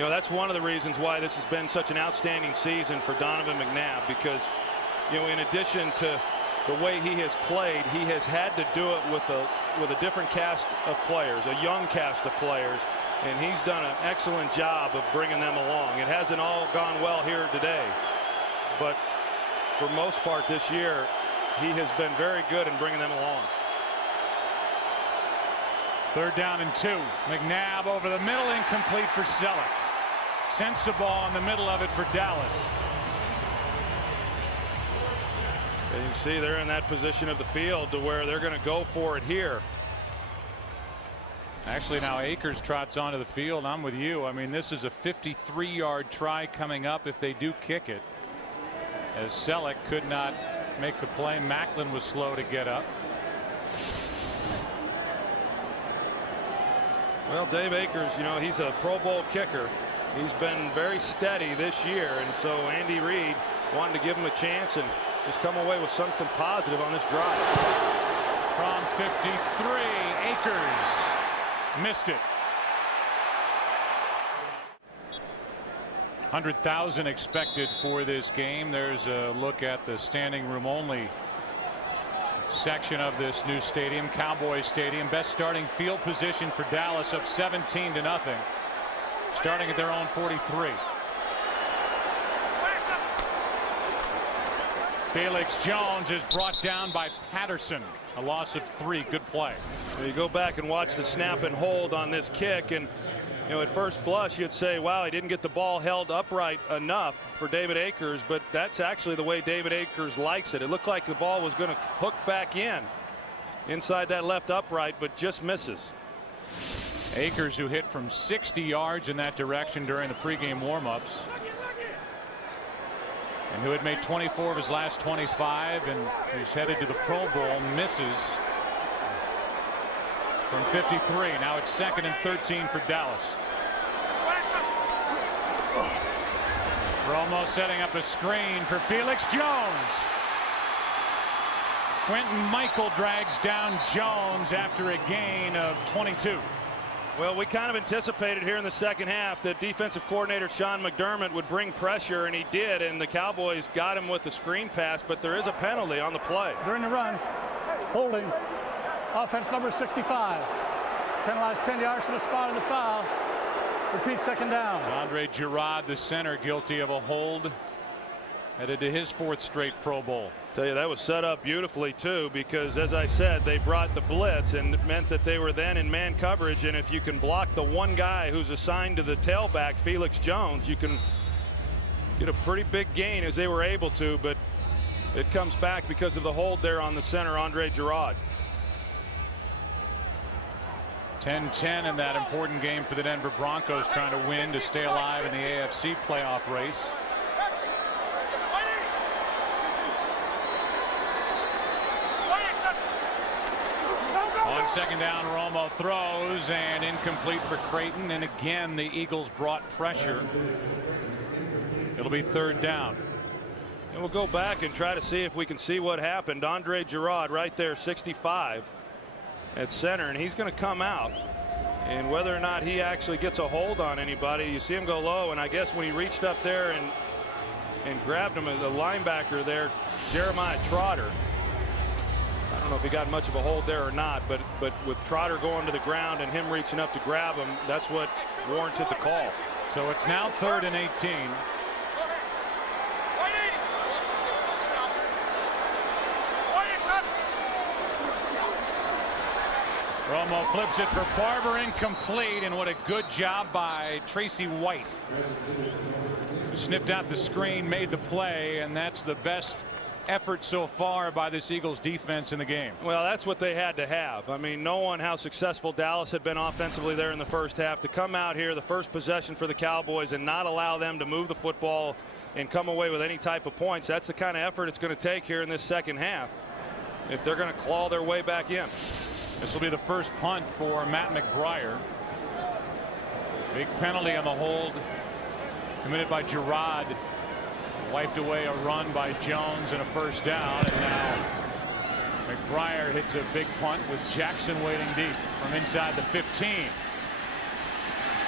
know, that's one of the reasons why this has been such an outstanding season for Donovan McNabb, because, you know, in addition to the way he has played, he has had to do it with a different cast of players, a young cast of players, and he's done an excellent job of bringing them along. It hasn't all gone well here today, but for most part this year, he has been very good in bringing them along. 3rd down and 2. McNabb over the middle, incomplete for Selleck. Sensabaugh in the middle of it for Dallas. And you can see they're in that position of the field to where they're going to go for it here. Actually, now Akers trots onto the field. I'm with you. I mean, this is a 53-yard try coming up if they do kick it, as Selleck could not make the play. Macklin was slow to get up. Well, Dave Akers, you know, he's a Pro Bowl kicker. He's been very steady this year, and so Andy Reid wanted to give him a chance and just come away with something positive on this drive. From 53, Akers missed it. 100,000 expected for this game. There's a look at the standing room only section of this new stadium, Cowboys Stadium. Best starting field position for Dallas, up 17-0, starting at their own 43. Felix Jones is brought down by Patterson. A loss of 3. Good play. So you go back and watch the snap and hold on this kick, and you know, at first blush you'd say, wow, he didn't get the ball held upright enough for David Akers, but that's actually the way David Akers likes it. It looked like the ball was going to hook back in inside that left upright, but just misses. Akers, who hit from 60 yards in that direction during the pregame warmups, and who had made 24 of his last 25 and who's headed to the Pro Bowl, misses from 53. Now it's 2nd and 13 for Dallas. Romo setting up a screen for Felix Jones. Quentin Michael drags down Jones after a gain of 22. Well, we kind of anticipated here in the second half that defensive coordinator Sean McDermott would bring pressure, and he did, and the Cowboys got him with the screen pass, but there is a penalty on the play. During the run, holding, offense number 65. Penalized 10 yards to the spot of the foul. Repeat, 2nd down. Andre Girard, the center, guilty of a hold, headed to his 4th straight Pro Bowl. Tell you, that was set up beautifully too, because as I said, they brought the blitz, and it meant that they were then in man coverage, and if you can block the one guy who's assigned to the tailback, Felix Jones, you can get a pretty big gain, as they were able to, but it comes back because of the hold there on the center, Andre Girard. 10-10 in that important game for the Denver Broncos, trying to win to stay alive in the AFC playoff race. On second down, Romo throws, and incomplete for Creighton, and again the Eagles brought pressure. It'll be 3rd down. And we'll go back and try to see if we can see what happened. Andre Girard right there, 65 at center, and he's going to come out, and whether or not he actually gets a hold on anybody, you see him go low, and I guess when he reached up there and grabbed him as a linebacker there, Jeremiah Trotter, I don't know if he got much of a hold there or not, but with Trotter going to the ground and him reaching up to grab him, that's what warranted the call. So it's now 3rd and 18. Romo flips it for Barber, incomplete, and what a good job by Tracy White. Sniffed out the screen, made the play, and that's the best effort so far by this Eagles defense in the game. Well, that's what they had to have. I mean, knowing how successful Dallas had been offensively there in the first half, to come out here the first possession for the Cowboys and not allow them to move the football and come away with any type of points, that's the kind of effort it's going to take here in this second half if they're going to claw their way back in. This will be the first punt for Matt McBriar. Big penalty on the hold committed by Gerard. Wiped away a run by Jones and a first down, and now McBriar hits a big punt with Jackson waiting deep from inside the 15.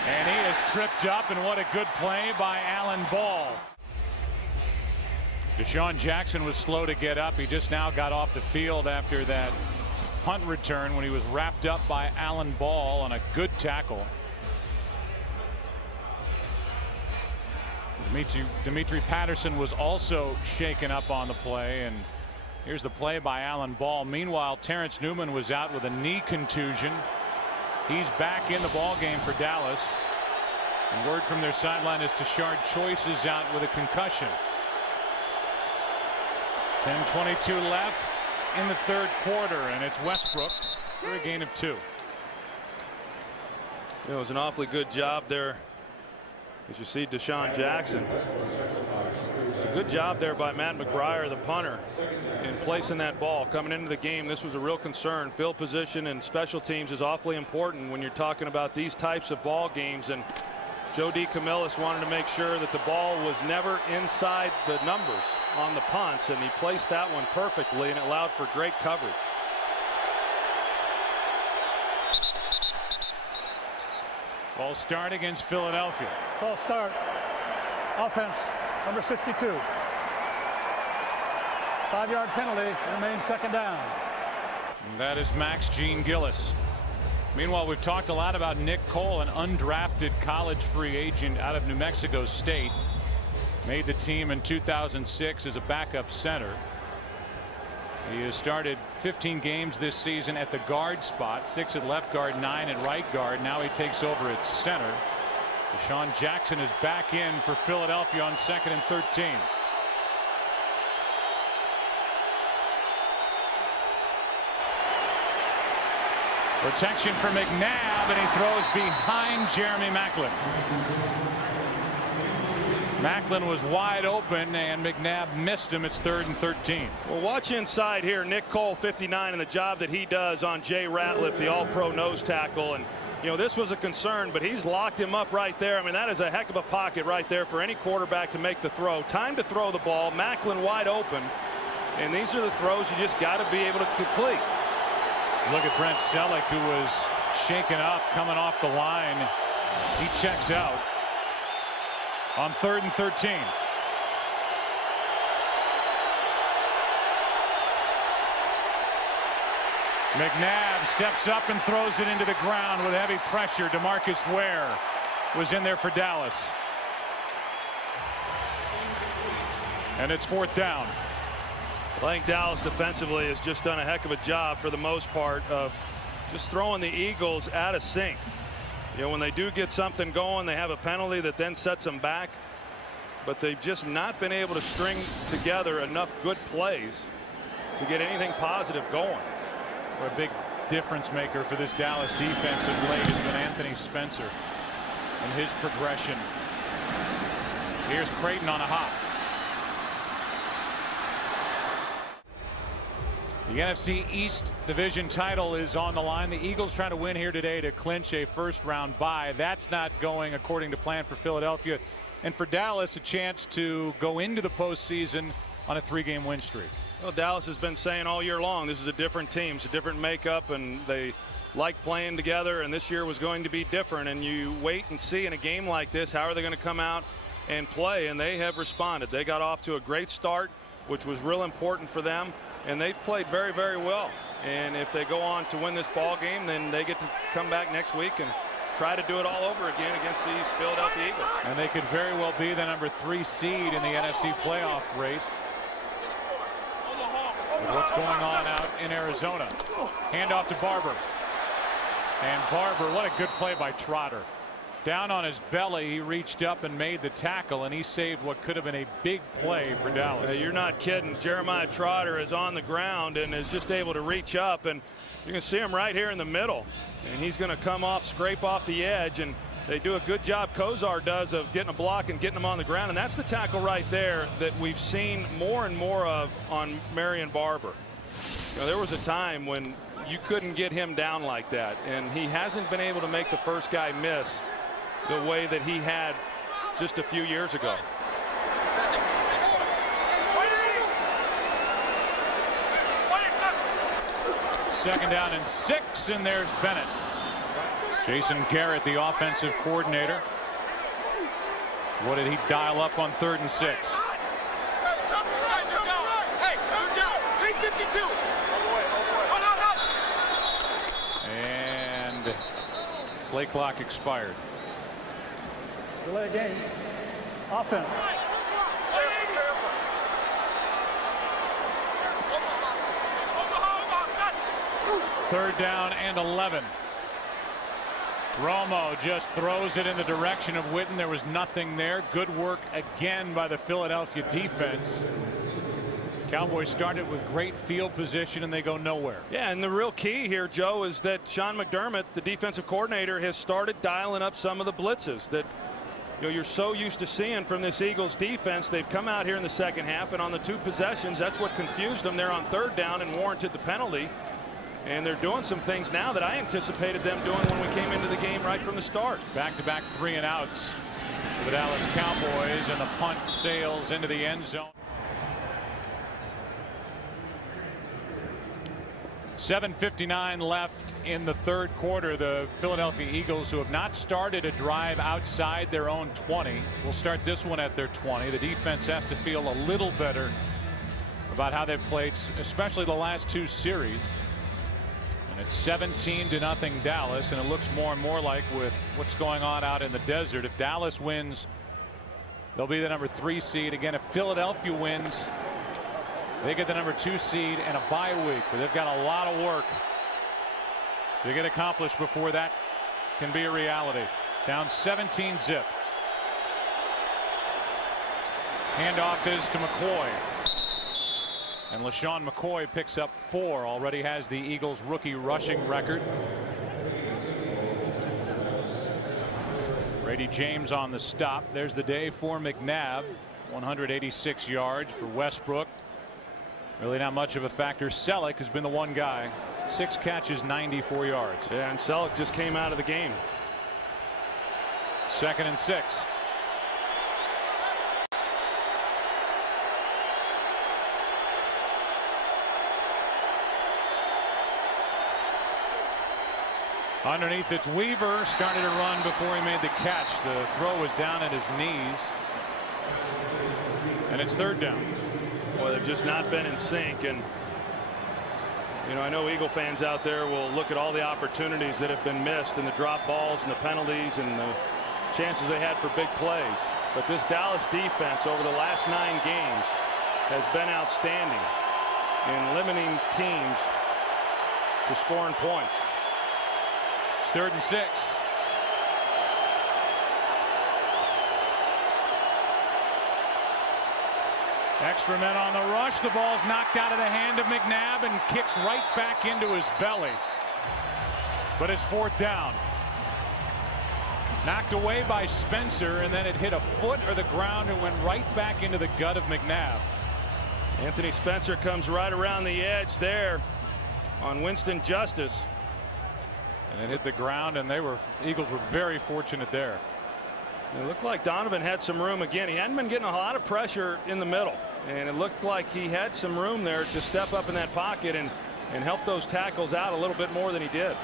And he is tripped up, and what a good play by Alan Ball. Deshaun Jackson was slow to get up. He just now got off the field after that punt return when he was wrapped up by Alan Ball on a good tackle. Dimitri Patterson was also shaken up on the play, and here's the play by Alan Ball. Meanwhile, Terrence Newman was out with a knee contusion. He's back in the ball game for Dallas, and word from their sideline is Tashard Choice is out with a concussion. 10:22 left in the third quarter, and it's Westbrook for a gain of 2. It was an awfully good job there. As you see Deshaun Jackson. A good job there by Matt McBriar, the punter, in placing that ball. Coming into the game, this was a real concern. Field position and special teams is awfully important when you're talking about these types of ball games. And Joe DeCamillis wanted to make sure that the ball was never inside the numbers on the punts, and he placed that one perfectly, and it allowed for great coverage. False start against Philadelphia. False start. Offense, number 62. 5-yard penalty, remains second down. And that is Max Gene Gillis. Meanwhile, we've talked a lot about Nick Cole, an undrafted college free agent out of New Mexico State. Made the team in 2006 as a backup center. He has started 15 games this season at the guard spot, 6 at left guard, 9 at right guard. Now he takes over at center. Deshaun Jackson is back in for Philadelphia on 2nd and 13. Protection for McNabb, and he throws behind Jeremy Maclin. Maclin was wide open, and McNabb missed him. It's 3rd and 13. Well, watch inside here. Nick Cole, 59, and the job that he does on Jay Ratliff, the all-pro nose tackle. And, you know, this was a concern, but he's locked him up right there. I mean, that is a heck of a pocket right there for any quarterback to make the throw. Time to throw the ball. Maclin wide open. And these are the throws you just got to be able to complete. Look at Brent Selleck, who was shaken up coming off the line. He checks out on 3rd and 13. McNabb steps up and throws it into the ground with heavy pressure. DeMarcus Ware was in there for Dallas. And it's 4th down. I think Dallas defensively has just done a heck of a job for the most part of just throwing the Eagles out of sync. You know, when they do get something going, they have a penalty that then sets them back. But they've just not been able to string together enough good plays to get anything positive going. What a big difference maker for this Dallas defense of late has been Anthony Spencer and his progression. Here's Creighton on a hop. The NFC East division title is on the line. The Eagles trying to win here today to clinch a first-round bye. That's not going according to plan for Philadelphia. And for Dallas, a chance to go into the postseason on a 3-game win streak. Well, Dallas has been saying all year long this is a different team. It's a different makeup, and they like playing together, and this year was going to be different. And you wait and see in a game like this, how are they going to come out and play? And they have responded. They got off to a great start, which was real important for them. And they've played very, very well. And if they go on to win this ball game, then they get to come back next week and try to do it all over again against these Philadelphia Eagles. And they could very well be the number 3 seed in the NFC playoff race. With what's going on out in Arizona. Handoff to Barber. And Barber, what a good play by Trotter. Down on his belly, he reached up and made the tackle, and he saved what could have been a big play for Dallas. You're not kidding. Jeremiah Trotter is on the ground and is just able to reach up, and you can see him right here in the middle, and he's going to come off, scrape off the edge, and they do a good job, Kozar does, of getting a block and getting him on the ground, and that's the tackle right there that we've seen more and more of on Marion Barber. You know, there was a time when you couldn't get him down like that, and he hasn't been able to make the first guy miss the way that he had just a few years ago. Second down and 6, and there's Bennett. Jason Garrett, the offensive coordinator. What did he dial up on 3rd and 6? Hey, turn down. 352. And play clock expired. Delay game. Offense. Third down and 11. Romo just throws it in the direction of Witten. There was nothing there. Good work again by the Philadelphia defense. Cowboys started with great field position and they go nowhere. Yeah, and the real key here, Joe, is that Sean McDermott, the defensive coordinator, has started dialing up some of the blitzes that you're so used to seeing from this Eagles defense. They've come out here in the second half, and on the 2 possessions, that's what confused them. They're on 3rd down and warranted the penalty. And they're doing some things now that I anticipated them doing when we came into the game right from the start. Back-to-back 3-and-outs for the Dallas Cowboys, and the punt sails into the end zone. 7:59 left in the 3rd quarter. The Philadelphia Eagles, who have not started a drive outside their own 20, will start this one at their 20. The defense has to feel a little better about how they've played, especially the last 2 series. And it's 17-0 Dallas, and it looks more and more like, with what's going on out in the desert, if Dallas wins, they'll be the number 3 seed. Again, if Philadelphia wins, they get the number 2 seed and a bye week. But they've got a lot of work to get accomplished before that can be a reality. Down 17-zip. Handoff is to McCoy. And LaShawn McCoy picks up 4. Already has the Eagles rookie rushing record. Brady James on the stop. There's the day for McNabb. 186 yards for Westbrook. Really not much of a factor. Selleck has been the one guy. 6 catches, 94 yards. Yeah, and Selleck just came out of the game. 2nd and 6. Underneath, it's Weaver. Started to run before he made the catch. The throw was down at his knees. And it's 3rd down. Well, they've just not been in sync. And, you know, I know Eagle fans out there will look at all the opportunities that have been missed, and the drop balls and the penalties and the chances they had for big plays. But this Dallas defense over the last 9 games has been outstanding in limiting teams to scoring points. It's 3rd and 6. Extra men on the rush. The ball's knocked out of the hand of McNabb and kicks right back into his belly. But it's 4th down. Knocked away by Spencer, and then it hit a foot or the ground and went right back into the gut of McNabb. Anthony Spencer comes right around the edge there on Winston Justice. And it hit the ground, and Eagles were very fortunate there. It looked like Donovan had some room again. He hadn't been getting a lot of pressure in the middle, and it looked like he had some room there to step up in that pocket and help those tackles out a little bit more than he did.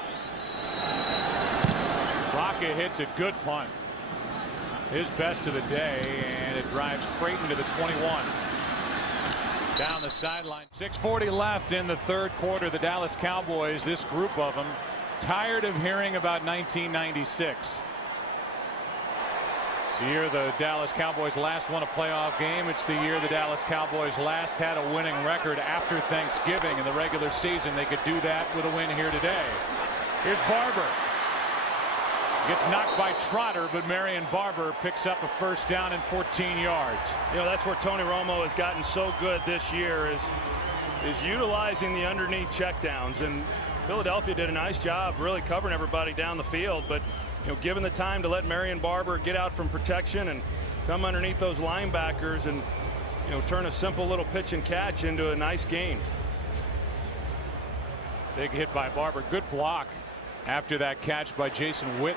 Rocket hits a good punt. His best of the day, and it drives Creighton to the 21. Down the sideline. 6:40 left in the 3rd quarter. The Dallas Cowboys, this group of them, tired of hearing about 1996. It's the year the Dallas Cowboys last won a playoff game. It's the year the Dallas Cowboys last had a winning record after Thanksgiving in the regular season. They could do that with a win here today. Here's Barber. Gets knocked by Trotter, but Marion Barber picks up a first down and 14 yards. You know, that's where Tony Romo has gotten so good this year is utilizing the underneath checkdowns, and Philadelphia did a nice job really covering everybody down the field, but you know, given the time to let Marion Barber get out from protection and come underneath those linebackers and you know, turn a simple little pitch and catch into a nice gain. Big hit by Barber. Good block after that catch by Jason Witten,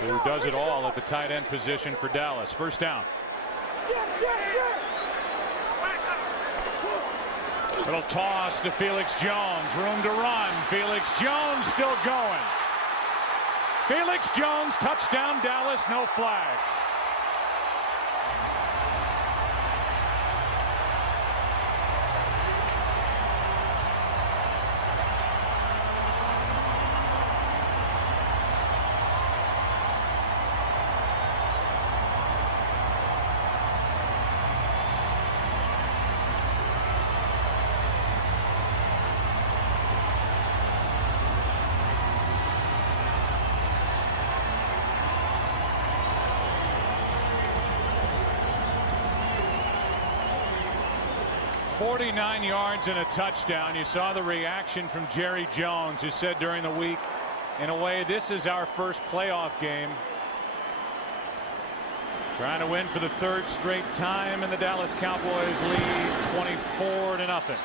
who does it all at the tight end position for Dallas. First down. Little toss to Felix Jones. Room to run. Felix Jones still going. Felix Jones, touchdown Dallas, no flags. .49 yards and a touchdown. You saw the reaction from Jerry Jones, who said during the week, in a way, this is our first playoff game. Trying to win for the third straight time, and the Dallas Cowboys lead 24-0.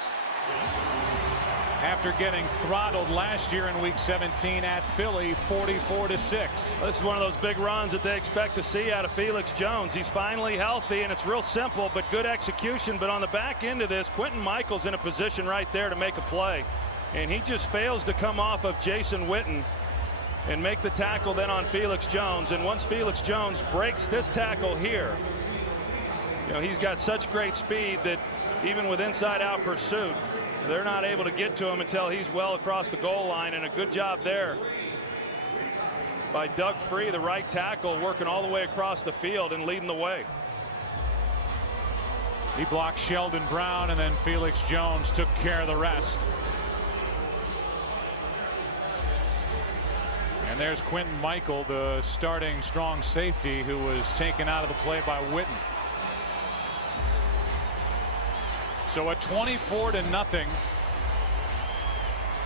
After getting throttled last year in Week 17 at Philly, 44-6. This is one of those big runs that they expect to see out of Felix Jones. He's finally healthy, and it's real simple, but good execution. But on the back end of this, Quentin Michael's in a position right there to make a play, and he just fails to come off of Jason Witten and make the tackle then on Felix Jones. And once Felix Jones breaks this tackle here, you know, he's got such great speed that even with inside-out pursuit, they're not able to get to him until he's well across the goal line. And a good job there by Doug Free, the right tackle, working all the way across the field and leading the way. He blocked Sheldon Brown, and then Felix Jones took care of the rest. And there's Quentin Michael, the starting strong safety, who was taken out of the play by Witten. So a 24-0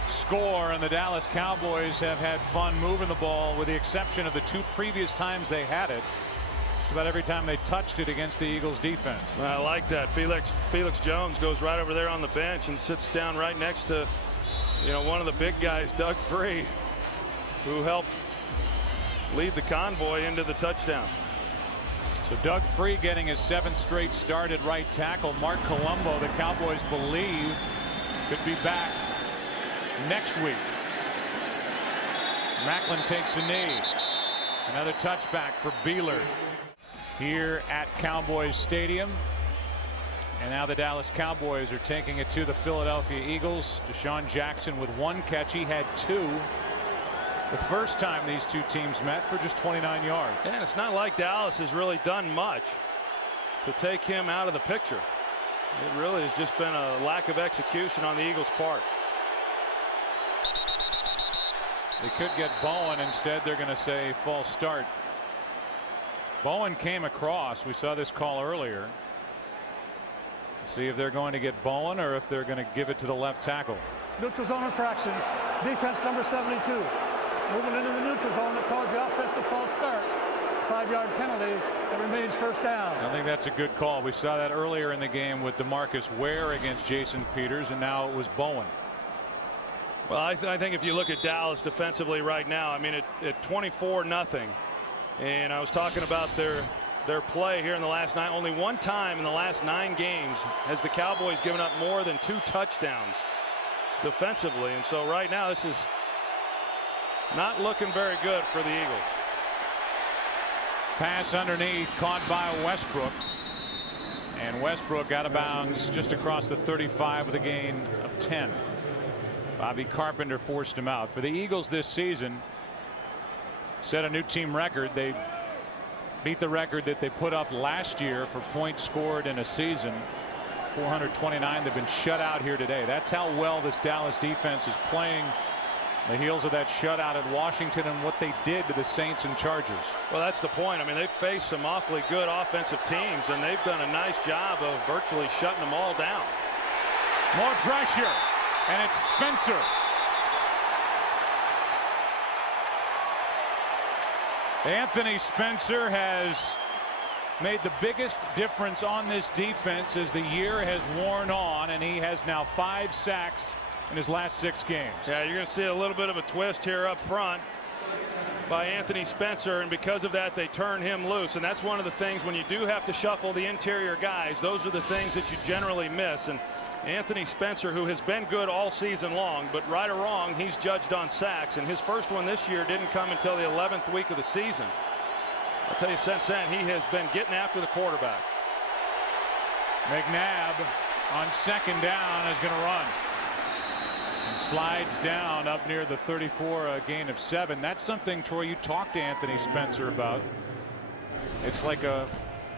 score, and the Dallas Cowboys have had fun moving the ball, with the exception of the two previous times they had it. Just about every time they touched it against the Eagles defense. I like that. Felix Jones goes right over there on the bench and sits down right next to, you know, one of the big guys, Doug Free, who helped lead the convoy into the touchdown. So Doug Free getting his 7th straight start at right tackle. Mark Colombo, the Cowboys believe, could be back next week. Macklin takes a knee. Another touchback for Beeler here at Cowboys Stadium. And now the Dallas Cowboys are taking it to the Philadelphia Eagles. Deshaun Jackson with 1 catch. He had 2 the first time these two teams met, for just 29 yards. And it's not like Dallas has really done much to take him out of the picture. It really has just been a lack of execution on the Eagles' part. They could get Bowen. Instead, they're going to say false start. Bowen came across. We saw this call earlier. See if they're going to get Bowen or if they're going to give it to the left tackle. Neutral zone infraction. Defense number 72. Moving into the neutral zone that caused the offense to false start. 5-yard penalty. It remains first down. I think that's a good call. We saw that earlier in the game with DeMarcus Ware against Jason Peters, and now it was Bowen. Well, I think if you look at Dallas defensively right now, I mean, at 24-0, and I was talking about their play here in the last 9. Only one time in the last 9 games has the Cowboys given up more than 2 touchdowns defensively, and so right now this is not looking very good for the Eagles. Pass underneath, caught by Westbrook, and Westbrook out of bounds just across the 35 with a gain of 10. Bobby Carpenter forced him out. For the Eagles this season, set a new team record. They beat the record that they put up last year for points scored in a season, 429. They've been shut out here today. That's how well this Dallas defense is playing The heels of that shutout at Washington and what they did to the Saints and Chargers. Well, that's the point. I mean, they've faced some awfully good offensive teams, and they've done a nice job of virtually shutting them all down. More pressure, and it's Spencer. Anthony Spencer has made the biggest difference on this defense as the year has worn on, and he has now 5 sacks in his last 6 games. Yeah, you're going to see a little bit of a twist here up front by Anthony Spencer, and because of that they turn him loose, and that's one of the things when you do have to shuffle the interior guys. Those are the things that you generally miss, and Anthony Spencer, who has been good all season long, but right or wrong he's judged on sacks, and his first one this year didn't come until the 11th week of the season. I'll tell you, since then he has been getting after the quarterback. McNabb on 2nd down is going to run and slides down up near the 34, a gain of 7. That's something, Troy, you talked to Anthony Spencer about. It's like a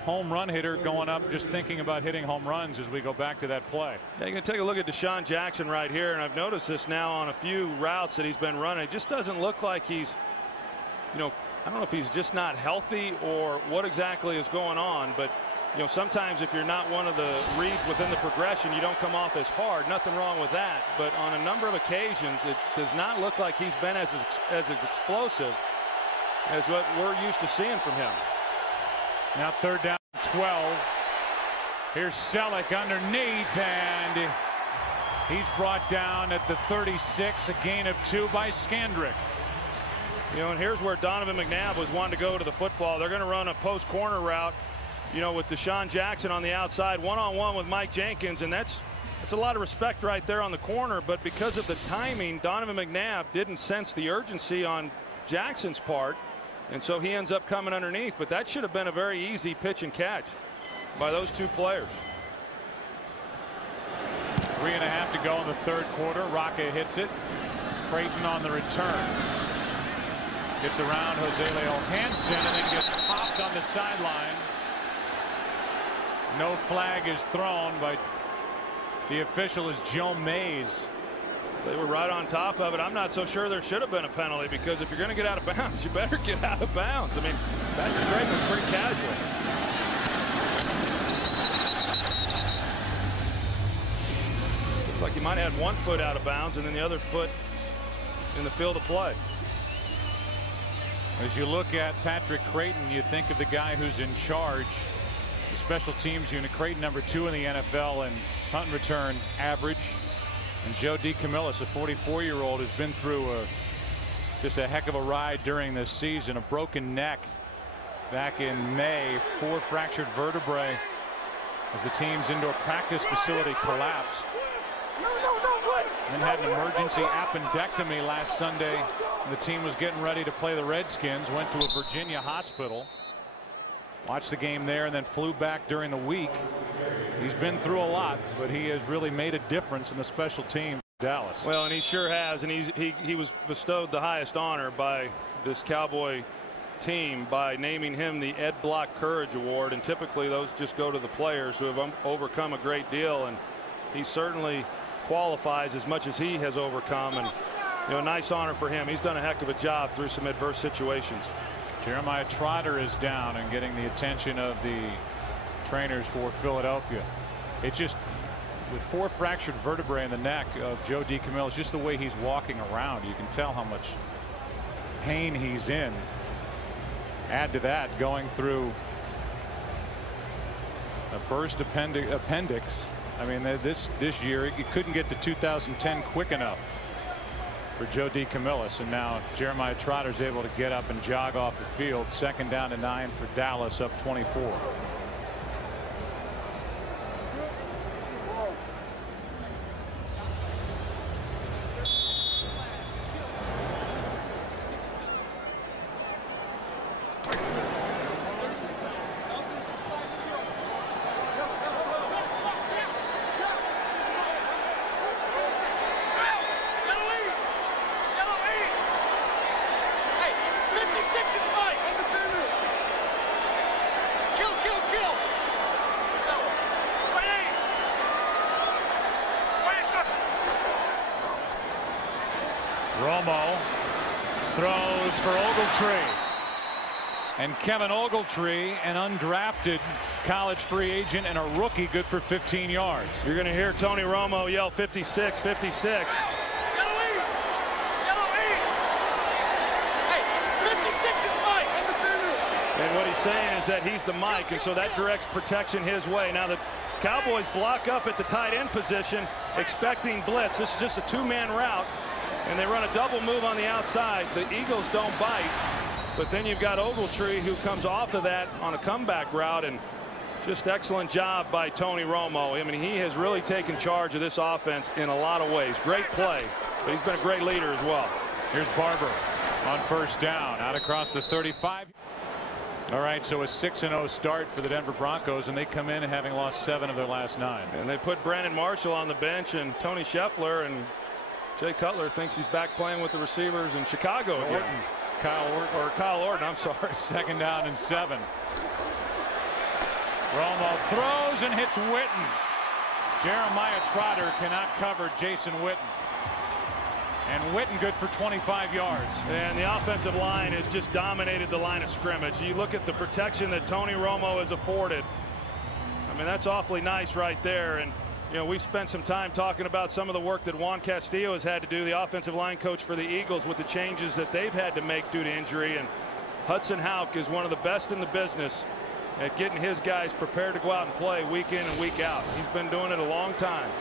home run hitter going up just thinking about hitting home runs as we go back to that play. Yeah, you can take a look at Deshaun Jackson right here, and I've noticed this now on a few routes that he's been running. It just doesn't look like he's, I don't know if he's just not healthy or what exactly is going on, but sometimes if you're not one of the reads within the progression, you don't come off as hard. Nothing wrong with that, but on a number of occasions it does not look like he's been as explosive as what we're used to seeing from him. Now 3rd down, 12. Here's Selleck underneath, and he's brought down at the 36, a gain of 2 by Scandrick. And here's where Donovan McNabb was wanting to go to the football. They're going to run a post corner route, with Deshaun Jackson on the outside, one-on-one with Mike Jenkins, and that's a lot of respect right there on the corner. But because of the timing, Donovan McNabb didn't sense the urgency on Jackson's part, and so he ends up coming underneath. But that should have been a very easy pitch and catch by those 2 players. 3.5 to go in the 3rd quarter. Rocca hits it. Creighton on the return. Gets around Jose Leo Hansen and then gets popped on the sideline. No flag is thrown, but the official is Joe Mays. They were right on top of it. I'm not so sure there should have been a penalty, because if you're going to get out of bounds, you better get out of bounds. I mean, Patrick Creighton was pretty casual. Looked like he might have had 1 foot out of bounds and then the other foot in the field of play. As you look at Patrick Creighton, you think of the guy who's in charge, the special teams unit. Creighton, number 2 in the NFL in punt and return average. And Joe DeCamillis, a 44-year-old, has been through just a heck of a ride during this season. A broken neck back in May, 4 fractured vertebrae as the team's indoor practice facility collapsed. And had an emergency appendectomy last Sunday. The team was getting ready to play the Redskins, went to a Virginia hospital, watched the game there, and then flew back during the week. He's been through a lot, but he has really made a difference in the special team. Dallas. Well, and he sure has, and he was bestowed the highest honor by this Cowboy team by naming him the Ed Block Courage Award, and typically those just go to the players who have overcome a great deal, and he certainly qualifies as much as he has overcome, and a nice honor for him. He's done a heck of a job through some adverse situations. Jeremiah Trotter is down and getting the attention of the trainers for Philadelphia. It just, with 4 fractured vertebrae in the neck of Joe DeCamillis, just the way he's walking around, you can tell how much pain he's in. Add to that going through a burst appendix. I mean, this year it couldn't get to 2010 quick enough for Joe DeCamillis, and now Jeremiah Trotter's able to get up and jog off the field. 2nd down to 9 for Dallas, up 24. Kill, kill, kill. Romo throws for Ogletree. And Kevin Ogletree, an undrafted college free agent and a rookie, good for 15 yards. You're going to hear Tony Romo yell 56, 56. And what he's saying is that he's the Mike, and so that directs protection his way. Now the Cowboys block up at the tight end position, expecting blitz. This is just a two-man route, and they run a double move on the outside. The Eagles don't bite, but then you've got Ogletree who comes off of that on a comeback route, and just excellent job by Tony Romo. I mean, he has really taken charge of this offense in a lot of ways. Great play, but he's been a great leader as well. Here's Barber on first down, out across the 35. All right, so a 6-0 start for the Denver Broncos, and they come in having lost 7 of their last 9. And they put Brandon Marshall on the bench, and Tony Scheffler, and Jay Cutler thinks he's back playing with the receivers in Chicago again. Kyle Orton, I'm sorry. 2nd down and 7. Romo throws and hits Witten. Jeremiah Trotter cannot cover Jason Witten. And Witten good for 25 yards. And the offensive line has just dominated the line of scrimmage. You look at the protection that Tony Romo has afforded. I mean, that's awfully nice right there. And, you know, we've spent some time talking about some of the work that Juan Castillo has had to do, the offensive line coach for the Eagles, with the changes that they've had to make due to injury. And Hudson Houck is one of the best in the business at getting his guys prepared to go out and play week in and week out. He's been doing it a long time.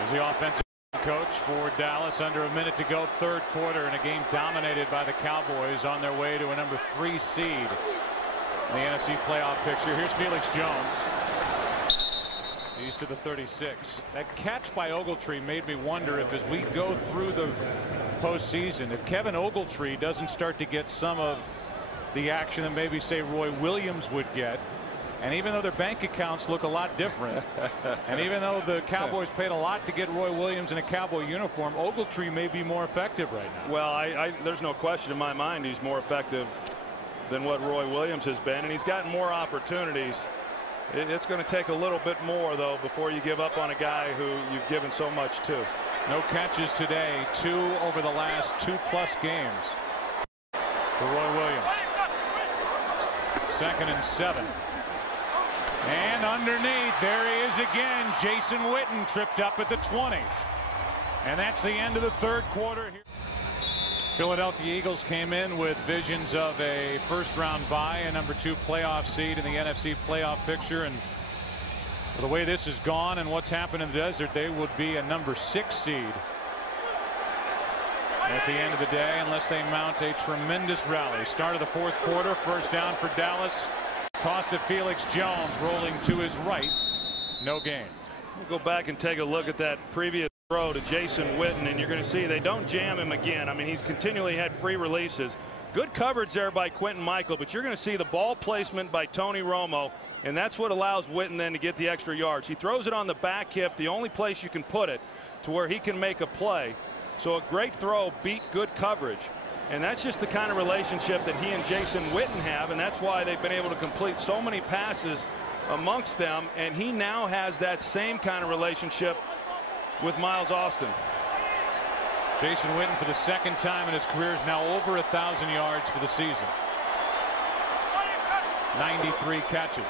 As the offensive coach for Dallas, under a minute to go, 3rd quarter, in a game dominated by the Cowboys on their way to a number 3 seed in the NFC playoff picture. Here's Felix Jones. He's to the 36. That catch by Ogletree made me wonder if, as we go through the postseason, if Kevin Ogletree doesn't start to get some of the action that maybe, say, Roy Williams would get. And even though their bank accounts look a lot different, and even though the Cowboys paid a lot to get Roy Williams in a Cowboy uniform, Ogletree may be more effective right now. Well, there's no question in my mind he's more effective than what Roy Williams has been, and he's gotten more opportunities. It's going to take a little bit more, though, before you give up on a guy who you've given so much to. No catches today, 2 over the last 2+ games for Roy Williams. 2nd and 7. And underneath, there he is again. Jason Witten tripped up at the 20. And that's the end of the 3rd quarter here. Philadelphia Eagles came in with visions of a 1st-round bye, a number 2 playoff seed in the NFC playoff picture. And the way this has gone and what's happened in the desert, they would be a number 6 seed at the end of the day, unless they mount a tremendous rally. Start of the 4th quarter, 1st down for Dallas. Toss to Felix Jones, rolling to his right. No gain. We'll go back and take a look at that previous throw to Jason Witten, and you're going to see they don't jam him again. I mean, he's continually had free releases. Good coverage there by Quentin Michael, but you're going to see the ball placement by Tony Romo, and that's what allows Witten then to get the extra yards. He throws it on the back hip, the only place you can put it, to where he can make a play. So a great throw beat good coverage. And that's just the kind of relationship that he and Jason Witten have, and that's why they've been able to complete so many passes amongst them. And he now has that same kind of relationship with Miles Austin. Jason Witten, for the 2nd time in his career, is now over 1,000 yards for the season. 93 catches.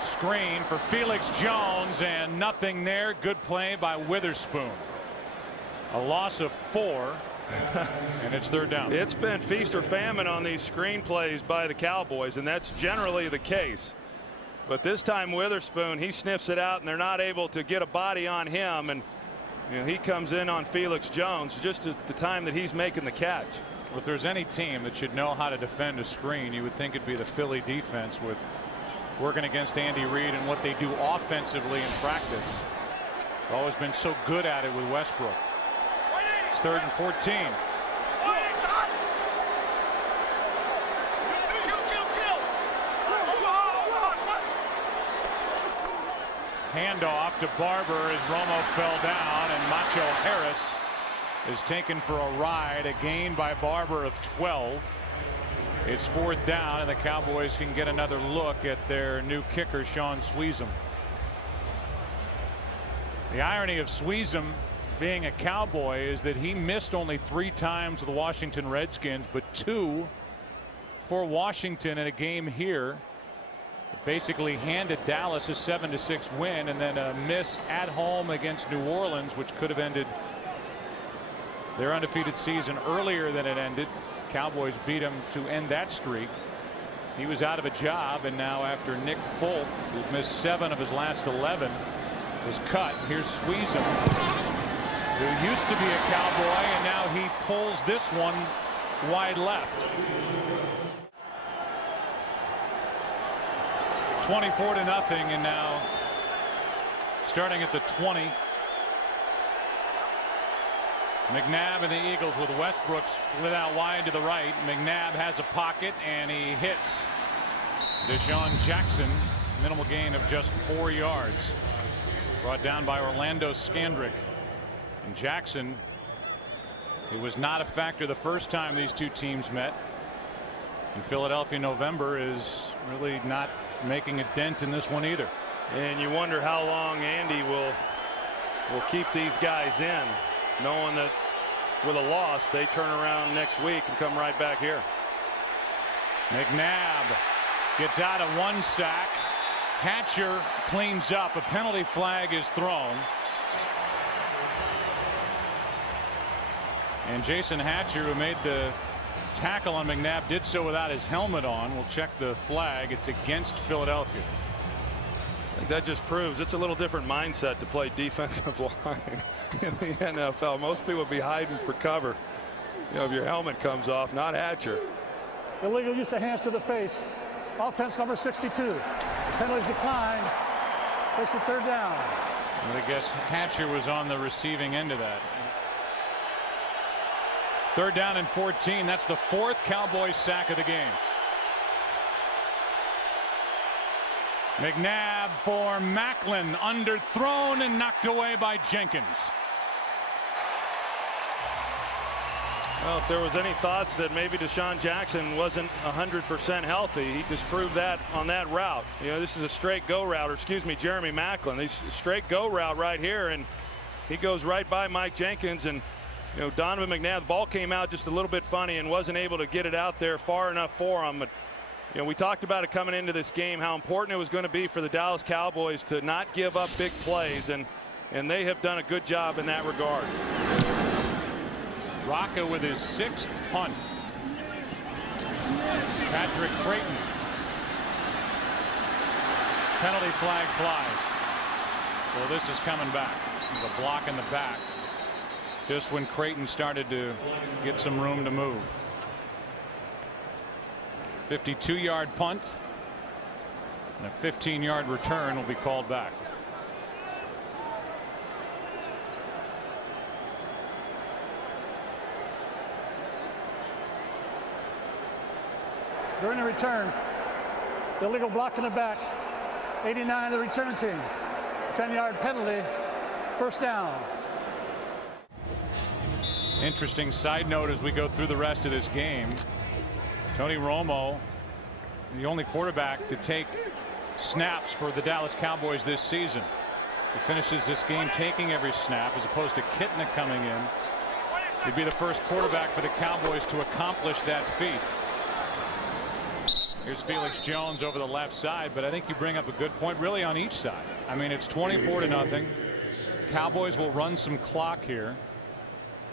Screen for Felix Jones, and nothing there. Good play by Witherspoon. A loss of 4. And it's 3rd down. It's been feast or famine on these screen plays by the Cowboys, and that's generally the case. But this time Witherspoon, he sniffs it out, and they're not able to get a body on him, and you know, he comes in on Felix Jones just at the time that he's making the catch. Well, if there's any team that should know how to defend a screen, you would think it'd be the Philly defense, with working against Andy Reid and what they do offensively in practice. They've always been so good at it with Westbrook. It's 3rd and 14. Handoff to Barber as Romo fell down, and Macho Harris is taken for a ride. A gain by Barber of 12. It's 4th down, and the Cowboys can get another look at their new kicker, Sean Sweezum. The irony of Sweezum being a Cowboy is that he missed only 3 times with the Washington Redskins, but 2 for Washington in a game here that basically handed Dallas a 7-6 win, and then a miss at home against New Orleans, which could have ended their undefeated season earlier than it ended. Cowboys beat him to end that streak. He was out of a job, and now after Nick Folk, who missed 7 of his last 11, was cut. Here's Sweezum, who used to be a Cowboy, and now he pulls this one wide left. 24-0, and now starting at the 20. McNabb and the Eagles with Westbrook split out wide to the right. McNabb has a pocket, and he hits Deshaun Jackson. Minimal gain of just 4 yards. Brought down by Orlando Scandrick. And Jackson, it was not a factor the first time these two teams met in Philadelphia in November, is really not making a dent in this one either. And you wonder how long Andy will keep these guys in, knowing that with a loss they turn around next week and come right back here. McNabb gets out of 1 sack. Hatcher cleans up. A penalty flag is thrown. And Jason Hatcher, who made the tackle on McNabb, did so without his helmet on. We'll check the flag. It's against Philadelphia. I think that just proves it's a little different mindset to play defensive line in the NFL. Most people would be hiding for cover, if your helmet comes off, not Hatcher. Illegal use of hands to the face. Offense number 62. Penalties declined. It's a 3rd down. And I guess Hatcher was on the receiving end of that. 3rd down and 14. That's the 4th Cowboys sack of the game. McNabb for Macklin, underthrown and knocked away by Jenkins. Well, if there was any thoughts that maybe Deshaun Jackson wasn't 100% healthy, he just proved that on that route. This is a straight go route, or excuse me, Jeremy Macklin. This straight go route right here, and he goes right by Mike Jenkins, and Donovan McNabb, the ball came out just a little bit funny and wasn't able to get it out there far enough for him. But we talked about it coming into this game, how important it was going to be for the Dallas Cowboys to not give up big plays, and they have done a good job in that regard. Rocca with his 6th punt. Patrick Creighton. Penalty flag flies. So this is coming back. There's a block in the back just when Creighton started to get some room to move. 52-yard punt, and a 15-yard return will be called back. During the return, illegal block in the back. 89 the return team. 10-yard penalty. 1st down. Interesting side note as we go through the rest of this game. Tony Romo, the only quarterback to take snaps for the Dallas Cowboys this season. He finishes this game taking every snap as opposed to Kitna coming in. He'd be the first quarterback for the Cowboys to accomplish that feat. Here's Felix Jones over the left side, but I think you bring up a good point really on each side. I mean, it's 24-0. Cowboys will run some clock here,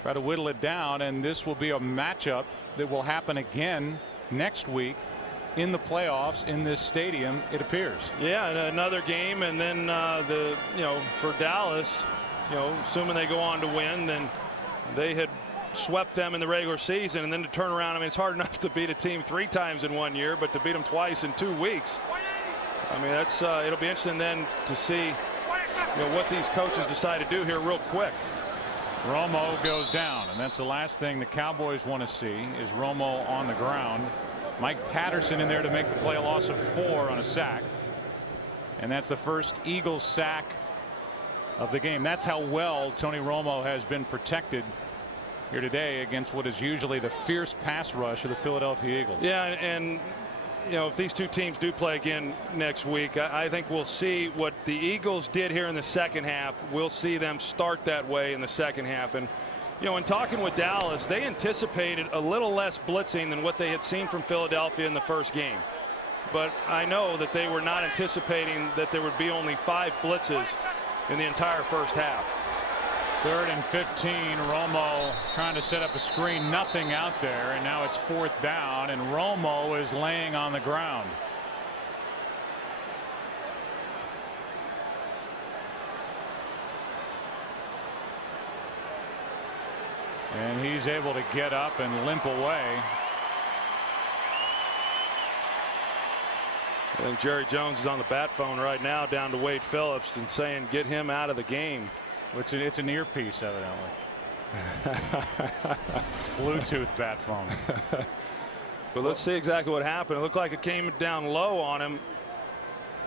try to whittle it down, and this will be a matchup that will happen again next week in the playoffs in this stadium, it appears. Yeah, another game, and then for Dallas, assuming they go on to win, then they had swept them in the regular season, and then to turn around, I mean, it's hard enough to beat a team 3 times in 1 year, but to beat them twice in 2 weeks, I mean, that's it'll be interesting then to see what these coaches decide to do here real quick. Romo goes down, and that's the last thing the Cowboys want to see is Romo on the ground. Mike Patterson in there to make the play, a loss of 4 on a sack, and that's the first Eagles sack of the game. That's how well Tony Romo has been protected here today against what is usually the fierce pass rush of the Philadelphia Eagles. Yeah, and if these two teams do play again next week, I think we'll see what the Eagles did here in the second half. We'll see them start that way in the second half. And in talking with Dallas, they anticipated a little less blitzing than what they had seen from Philadelphia in the first game. But I know that they were not anticipating that there would be only 5 blitzes in the entire first half. 3rd and 15. Romo trying to set up a screen, nothing out there, and now it's 4th down, and Romo is laying on the ground. And he's able to get up and limp away. I think Jerry Jones is on the bat phone right now down to Wade Phillips and saying get him out of the game. It's an earpiece, evidently. It's Bluetooth bat phone. But let's see exactly what happened. It looked like it came down low on him.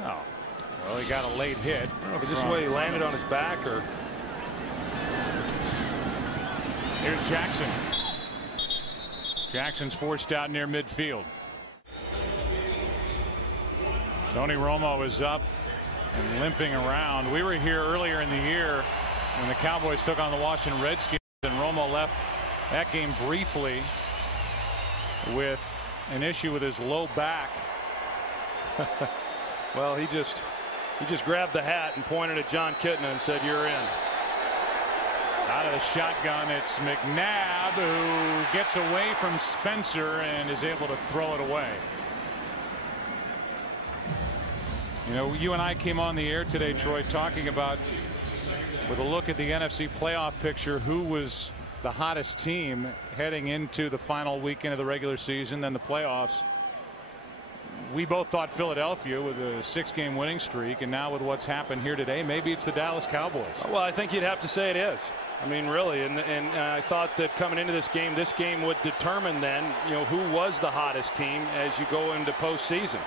Oh, well, he got a late hit. I don't know if it's just the way he landed on his back or. Here's Jackson. Jackson's forced out near midfield. Tony Romo is up and limping around. We were here earlier in the year when the Cowboys took on the Washington Redskins, and Romo left that game briefly with an issue with his low back. Well, he just grabbed the hat and pointed at John Kitna and said, "You're in." Out of the shotgun, it's McNabb, who gets away from Spencer and is able to throw it away. You and I came on the air today, Troy, talking about, with a look at the NFC playoff picture, who was the hottest team heading into the final weekend of the regular season, then the playoffs. We both thought Philadelphia with a 6-game winning streak, and now with what's happened here today, maybe it's the Dallas Cowboys. Well, I think you'd have to say it is. I mean, really, and I thought that coming into this game would determine then, who was the hottest team as you go into postseason.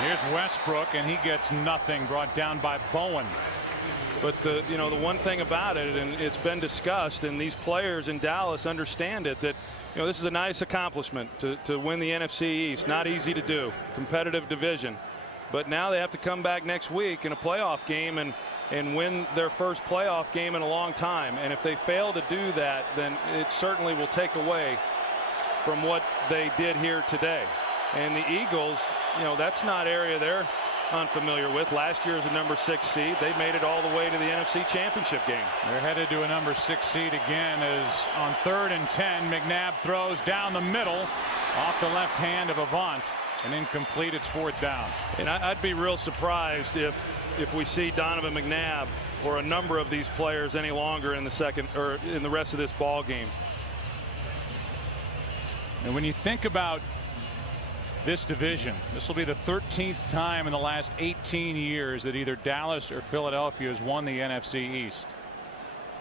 Here's Westbrook, and he gets nothing, brought down by Bowen. But the one thing about it, and it's been discussed, and these players in Dallas understand it, that this is a nice accomplishment to win the NFC East. Not easy to do, competitive division, but now they have to come back next week in a playoff game and win their first playoff game in a long time. And if they fail to do that, then it certainly will take away from what they did here today. And the Eagles, that's not area they're unfamiliar with. Last year as a number 6 seed, they made it all the way to the NFC Championship game. They're headed to a number 6 seed again, as on 3rd and 10, McNabb throws down the middle off the left hand of Avant, and incomplete. It's 4th down. And I'd be real surprised if we see Donovan McNabb or a number of these players any longer in the second or in the rest of this ball game. And when you think about this division, this will be the 13th time in the last 18 years that either Dallas or Philadelphia has won the NFC East.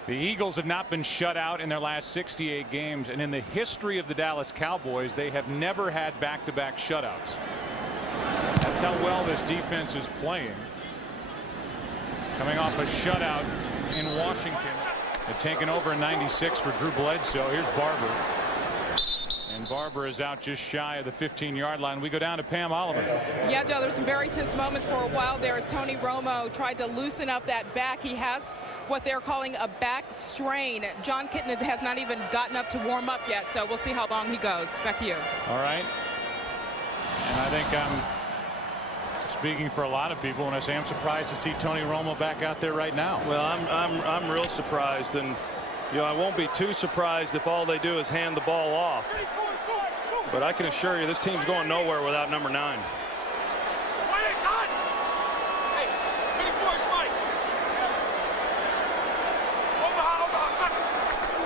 The Eagles have not been shut out in their last 68 games, and in the history of the Dallas Cowboys, they have never had back-to-back shutouts. That's how well this defense is playing. Coming off a shutout in Washington, had taken over in '96 for Drew Bledsoe. Here's Barber. And Barber is out just shy of the 15-yard line. We go down to Pam Oliver. Yeah, Joe, there's some very tense moments for a while there as Tony Romo tried to loosen up that back. He has what they're calling a back strain. John Kitna has not even gotten up to warm up yet, so we'll see how long he goes. Back to you. All right. And I think I'm speaking for a lot of people when I say I'm surprised to see Tony Romo back out there right now. Well, I'm real surprised, and I won't be too surprised if all they do is hand the ball off. But I can assure you this team's going nowhere without number 9.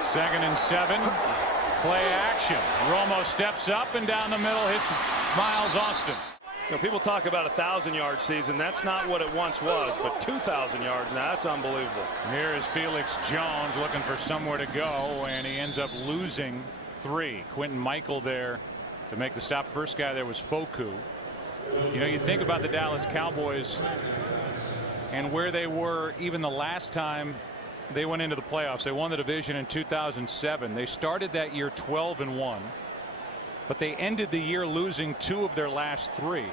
Second and 7. Play action. Romo steps up and down the middle, hits Miles Austin. People talk about a 1,000-yard season. That's not what it once was, but 2,000 yards now, that's unbelievable. Here is Felix Jones looking for somewhere to go, and he ends up losing 3. Quentin Michael there to make the stop. First guy there was Foku. You think about the Dallas Cowboys and where they were even the last time they went into the playoffs. They won the division in 2007. They started that year 12-1. but they ended the year losing 2 of their last 3.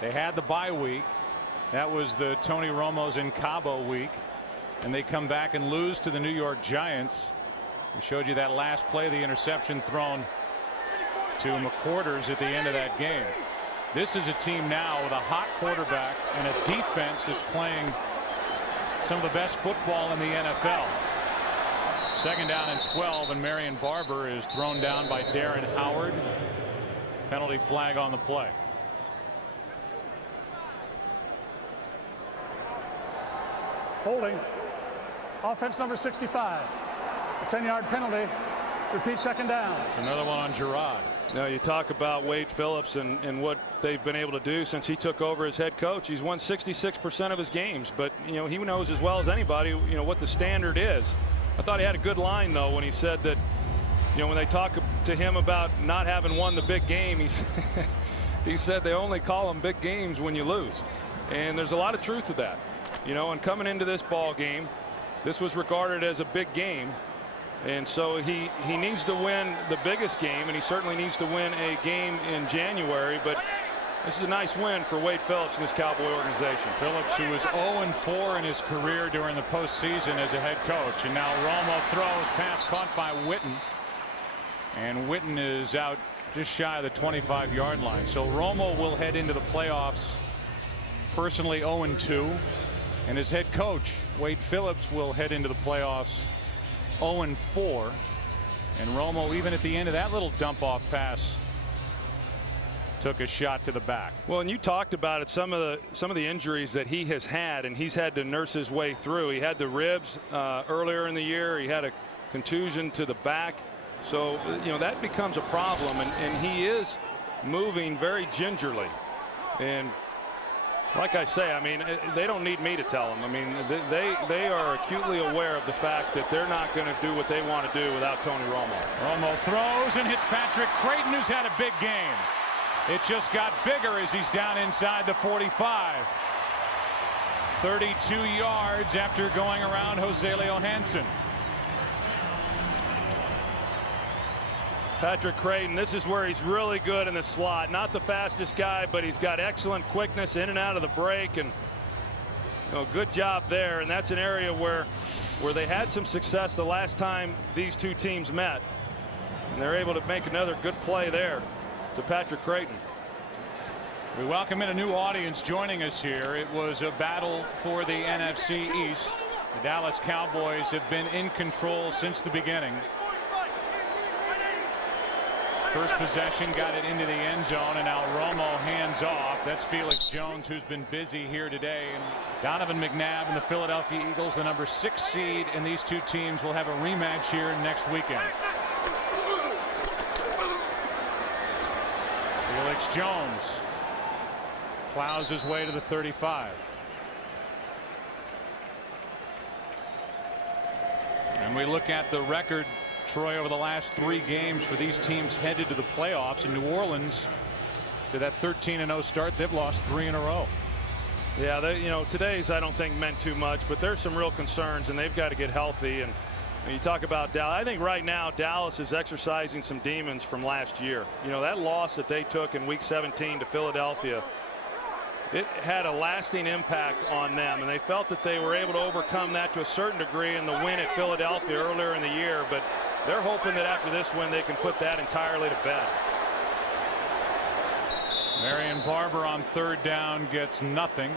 They had the bye week. That was the Tony Romo's in Cabo week, and they come back and lose to the New York Giants. We showed you that last play, the interception thrown to McQuarters at the end of that game. This is a team now with a hot quarterback and a defense that's playing some of the best football in the NFL. 2nd down and 12, and Marion Barber is thrown down by Darren Howard. Penalty flag on the play. Holding. Offense number 65. A 10-yard penalty. Repeat 2nd down. It's another one on Gerard. Now you talk about Wade Phillips and what they've been able to do since he took over as head coach. He's won 66% of his games, but he knows as well as anybody what the standard is. I thought he had a good line though when he said that when they talk to him about not having won the big game, he said they only call them big games when you lose, and there's a lot of truth to that. And coming into this ball game, this was regarded as a big game. And so he needs to win the biggest game, and he certainly needs to win a game in January. But this is a nice win for Wade Phillips and his Cowboy organization. Phillips, who was 0-4 in his career during the postseason as a head coach. And now Romo throws, pass caught by Witten. And Witten is out just shy of the 25-yard line. So Romo will head into the playoffs personally 0-2. And his head coach, Wade Phillips, will head into the playoffs 0-4, and Romo, even at the end of that little dump off pass, took a shot to the back. Well, and you talked about it, some of the injuries that he has had, and he's had to nurse his way through. He had the ribs earlier in the year. He had a contusion to the back, so that becomes a problem, and he is moving very gingerly. And like I say, they don't need me to tell them. They are acutely aware of the fact that they're not going to do what they want to do without Tony Romo. Romo throws and hits Patrick Creighton, who's had a big game. It just got bigger as he's down inside the 45. 32 yards after going around Jose Leo Hansen. Patrick Creighton, this is where he's really good in the slot. Not the fastest guy, but he's got excellent quickness in and out of the break, and good job there. And that's an area where they had some success the last time these two teams met, and they're able to make another good play there to Patrick Creighton. We welcome in a new audience joining us here. It was a battle for the NFC East. The Dallas Cowboys have been in control since the beginning. First possession, got it into the end zone, and now Romo hands off. That's Felix Jones, who's been busy here today. And Donovan McNabb and the Philadelphia Eagles, the number 6 seed, and these two teams will have a rematch here next weekend. Felix Jones plows his way to the 35. And we look at the record, Troy, over the last 3 games for these teams headed to the playoffs. In New Orleans, to that 13-0 start, they've lost 3 in a row. Yeah, today's I don't think meant too much, but there's some real concerns, and they've got to get healthy. And you talk about Dallas. I think right now Dallas is exercising some demons from last year. That loss that they took in Week 17 to Philadelphia, it had a lasting impact on them, and they felt that they were able to overcome that to a certain degree in the win at Philadelphia earlier in the year. But they're hoping that after this win they can put that entirely to bed. Marion Barber on 3rd down gets nothing.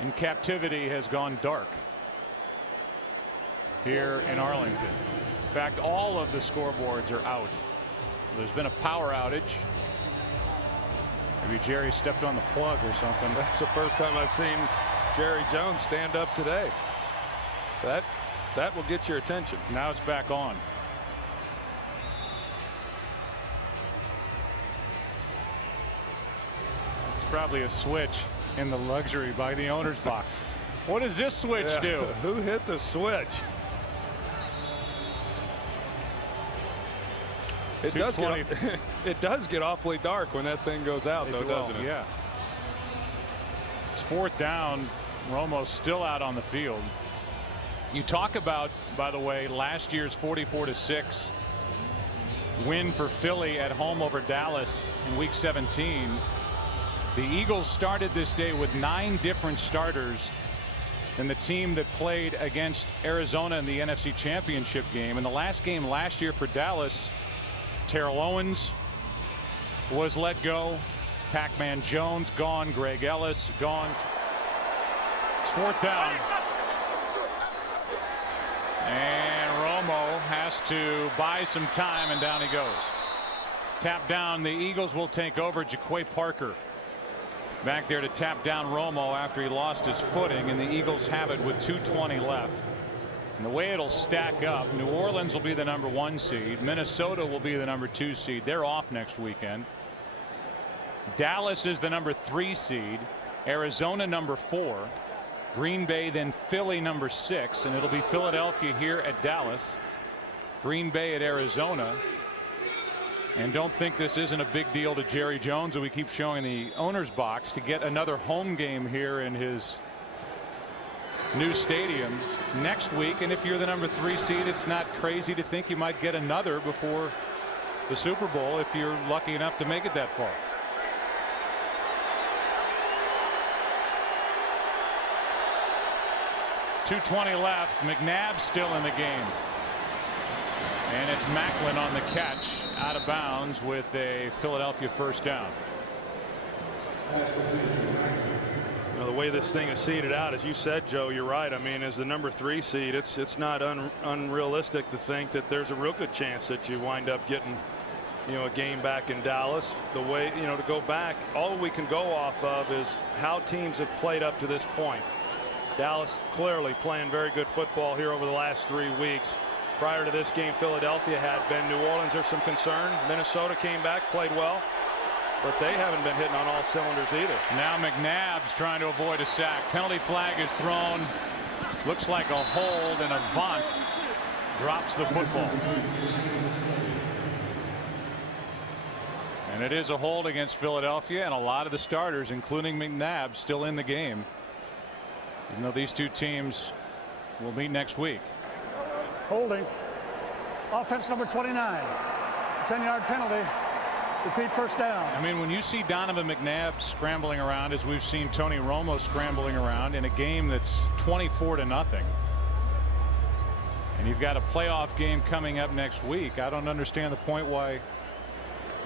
And captivity has gone dark here in Arlington. In fact, all of the scoreboards are out. There's been a power outage. Maybe Jerry stepped on the plug or something. That's the first time I've seen Jerry Jones stand up today. That will get your attention. Now it's back on. It's probably a switch in the luxury by the owner's box. What does this switch do? Who hit the switch? It does get awfully dark when that thing goes out, though, doesn't it? Yeah. It's 4th down. Romo's still out on the field. You talk about, by the way, last year's 44-6 win for Philly at home over Dallas in week 17. The Eagles started this day with 9 different starters than the team that played against Arizona in the NFC Championship game. In the last game last year for Dallas, Terrell Owens was let go. Pac-Man Jones gone. Greg Ellis gone. It's 4th down. And Romo has to buy some time, and down he goes. Tap down. The Eagles will take over. Jaquay Parker back there to tap down Romo after he lost his footing, and the Eagles have it with 2:20 left. And the way it'll stack up, New Orleans will be the number 1 seed. Minnesota will be the number 2 seed. They're off next weekend. Dallas is the number 3 seed. Arizona number 4. Green Bay, then Philly number 6, and it'll be Philadelphia here at Dallas, Green Bay at Arizona. And don't think this isn't a big deal to Jerry Jones, who we keep showing the owner's box, to get another home game here in his new stadium next week. And if you're the number 3 seed, it's not crazy to think you might get another before the Super Bowl if you're lucky enough to make it that far. .220 left. McNabb still in the game. And it's Macklin on the catch, out of bounds with a Philadelphia first down. You know, the way this thing is seeded out, as you said, Joe, you're right. I mean, as the number 3 seed, it's not unrealistic to think that there's a real good chance that you wind up getting, you know, a game back in Dallas. The way, you know, to go back, all we can go off of is how teams have played up to this point. Dallas clearly playing very good football here over the last 3 weeks. Prior to this game, Philadelphia had been. New Orleans, there's some concern. Minnesota came back, played well, but they haven't been hitting on all cylinders either. Now McNabb's trying to avoid a sack. Penalty flag is thrown. Looks like a hold, and Avant drops the football. And it is a hold against Philadelphia, and a lot of the starters, including McNabb, still in the game, even though these two teams will meet next week. Holding. Offense number 29. 10-yard penalty. Repeat first down. I mean, when you see Donovan McNabb scrambling around, as we've seen Tony Romo scrambling around in a game that's 24-0, and you've got a playoff game coming up next week, I don't understand the point why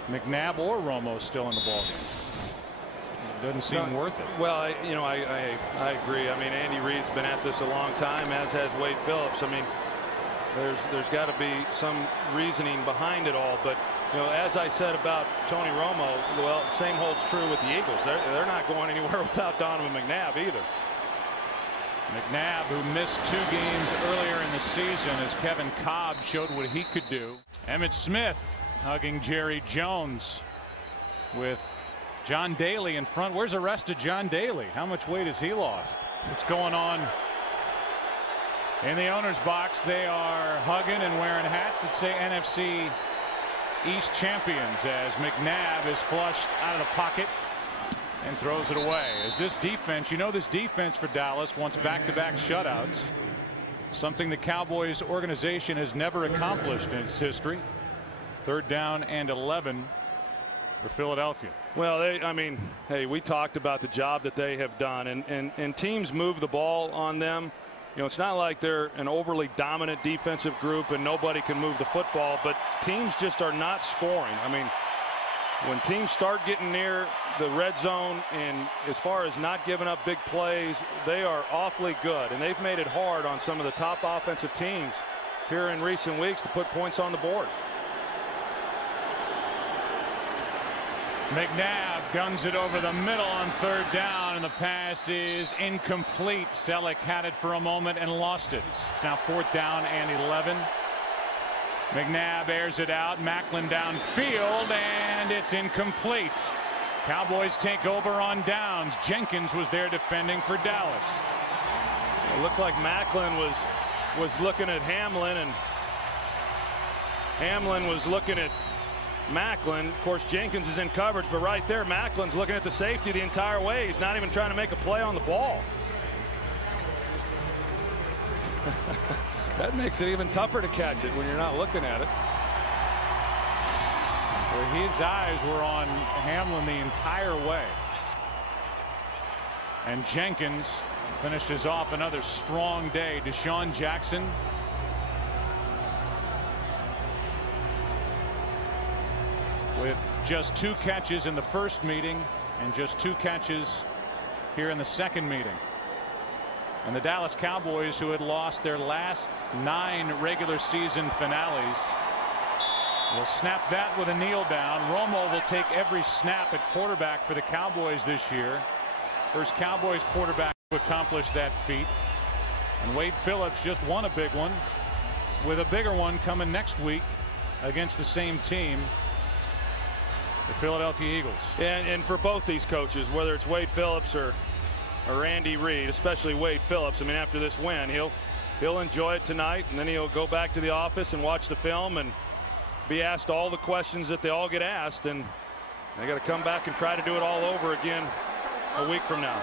McNabb or Romo still in the ballgame. Doesn't seem worth it. Well, I agree. I mean, Andy Reid's been at this a long time, as has Wade Phillips. I mean, there's got to be some reasoning behind it all. But, you know, as I said about Tony Romo, well, same holds true with the Eagles. They're not going anywhere without Donovan McNabb either. McNabb, who missed 2 games earlier in the season, as Kevin Cobb showed what he could do. Emmitt Smith hugging Jerry Jones with John Daly in front. Where's the rest of John Daly? How much weight has he lost? What's going on in the owner's box? They are hugging and wearing hats that say NFC East champions, as McNabb is flushed out of the pocket and throws it away. As this defense, you know, this defense for Dallas wants back-to-back shutouts, something the Cowboys organization has never accomplished in its history. 3rd down and 11 for Philadelphia. Well, I mean, hey, we talked about the job that they have done, and teams move the ball on them. You know, it's not like they're an overly dominant defensive group and nobody can move the football, but teams just are not scoring. I mean, when teams start getting near the red zone, and as far as not giving up big plays, they are awfully good, and they've made it hard on some of the top offensive teams here in recent weeks to put points on the board. McNabb guns it over the middle on 3rd down, and the pass is incomplete. Selleck had it for a moment and lost it. It's now 4th down and 11. McNabb airs it out. Macklin downfield, and it's incomplete. Cowboys take over on downs. Jenkins was there defending for Dallas. It looked like Macklin was looking at Hamlin, and Hamlin was looking at Macklin. Of course, Jenkins is in coverage, but right there, Macklin's looking at the safety the entire way. He's not even trying to make a play on the ball. That makes it even tougher to catch it when you're not looking at it. Well, his eyes were on Hamlin the entire way. And Jenkins finishes off another strong day. Deshaun Jackson with just 2 catches in the first meeting and just 2 catches here in the second meeting. And the Dallas Cowboys, who had lost their last 9 regular season finales, will snap that with a kneel down. Romo will take every snap at quarterback for the Cowboys this year. First Cowboys quarterback to accomplish that feat. And Wade Phillips just won a big one, with a bigger one coming next week against the same team, the Philadelphia Eagles. And for both these coaches, whether it's Wade Phillips or Andy Reid, especially Wade Phillips, I mean, after this win, he'll enjoy it tonight, and then he'll go back to the office and watch the film and be asked all the questions that they all get asked, and they got to come back and try to do it all over again a week from now.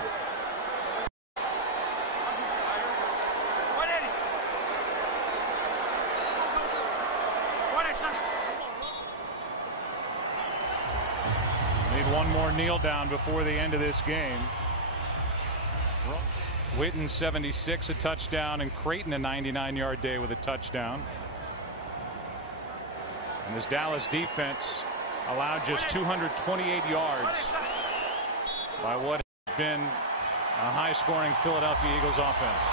Need one more kneel down before the end of this game. Witten 76, a touchdown, and Creighton a 99-yard day with a touchdown. And this Dallas defense allowed just 228 yards by what has been a high-scoring Philadelphia Eagles offense.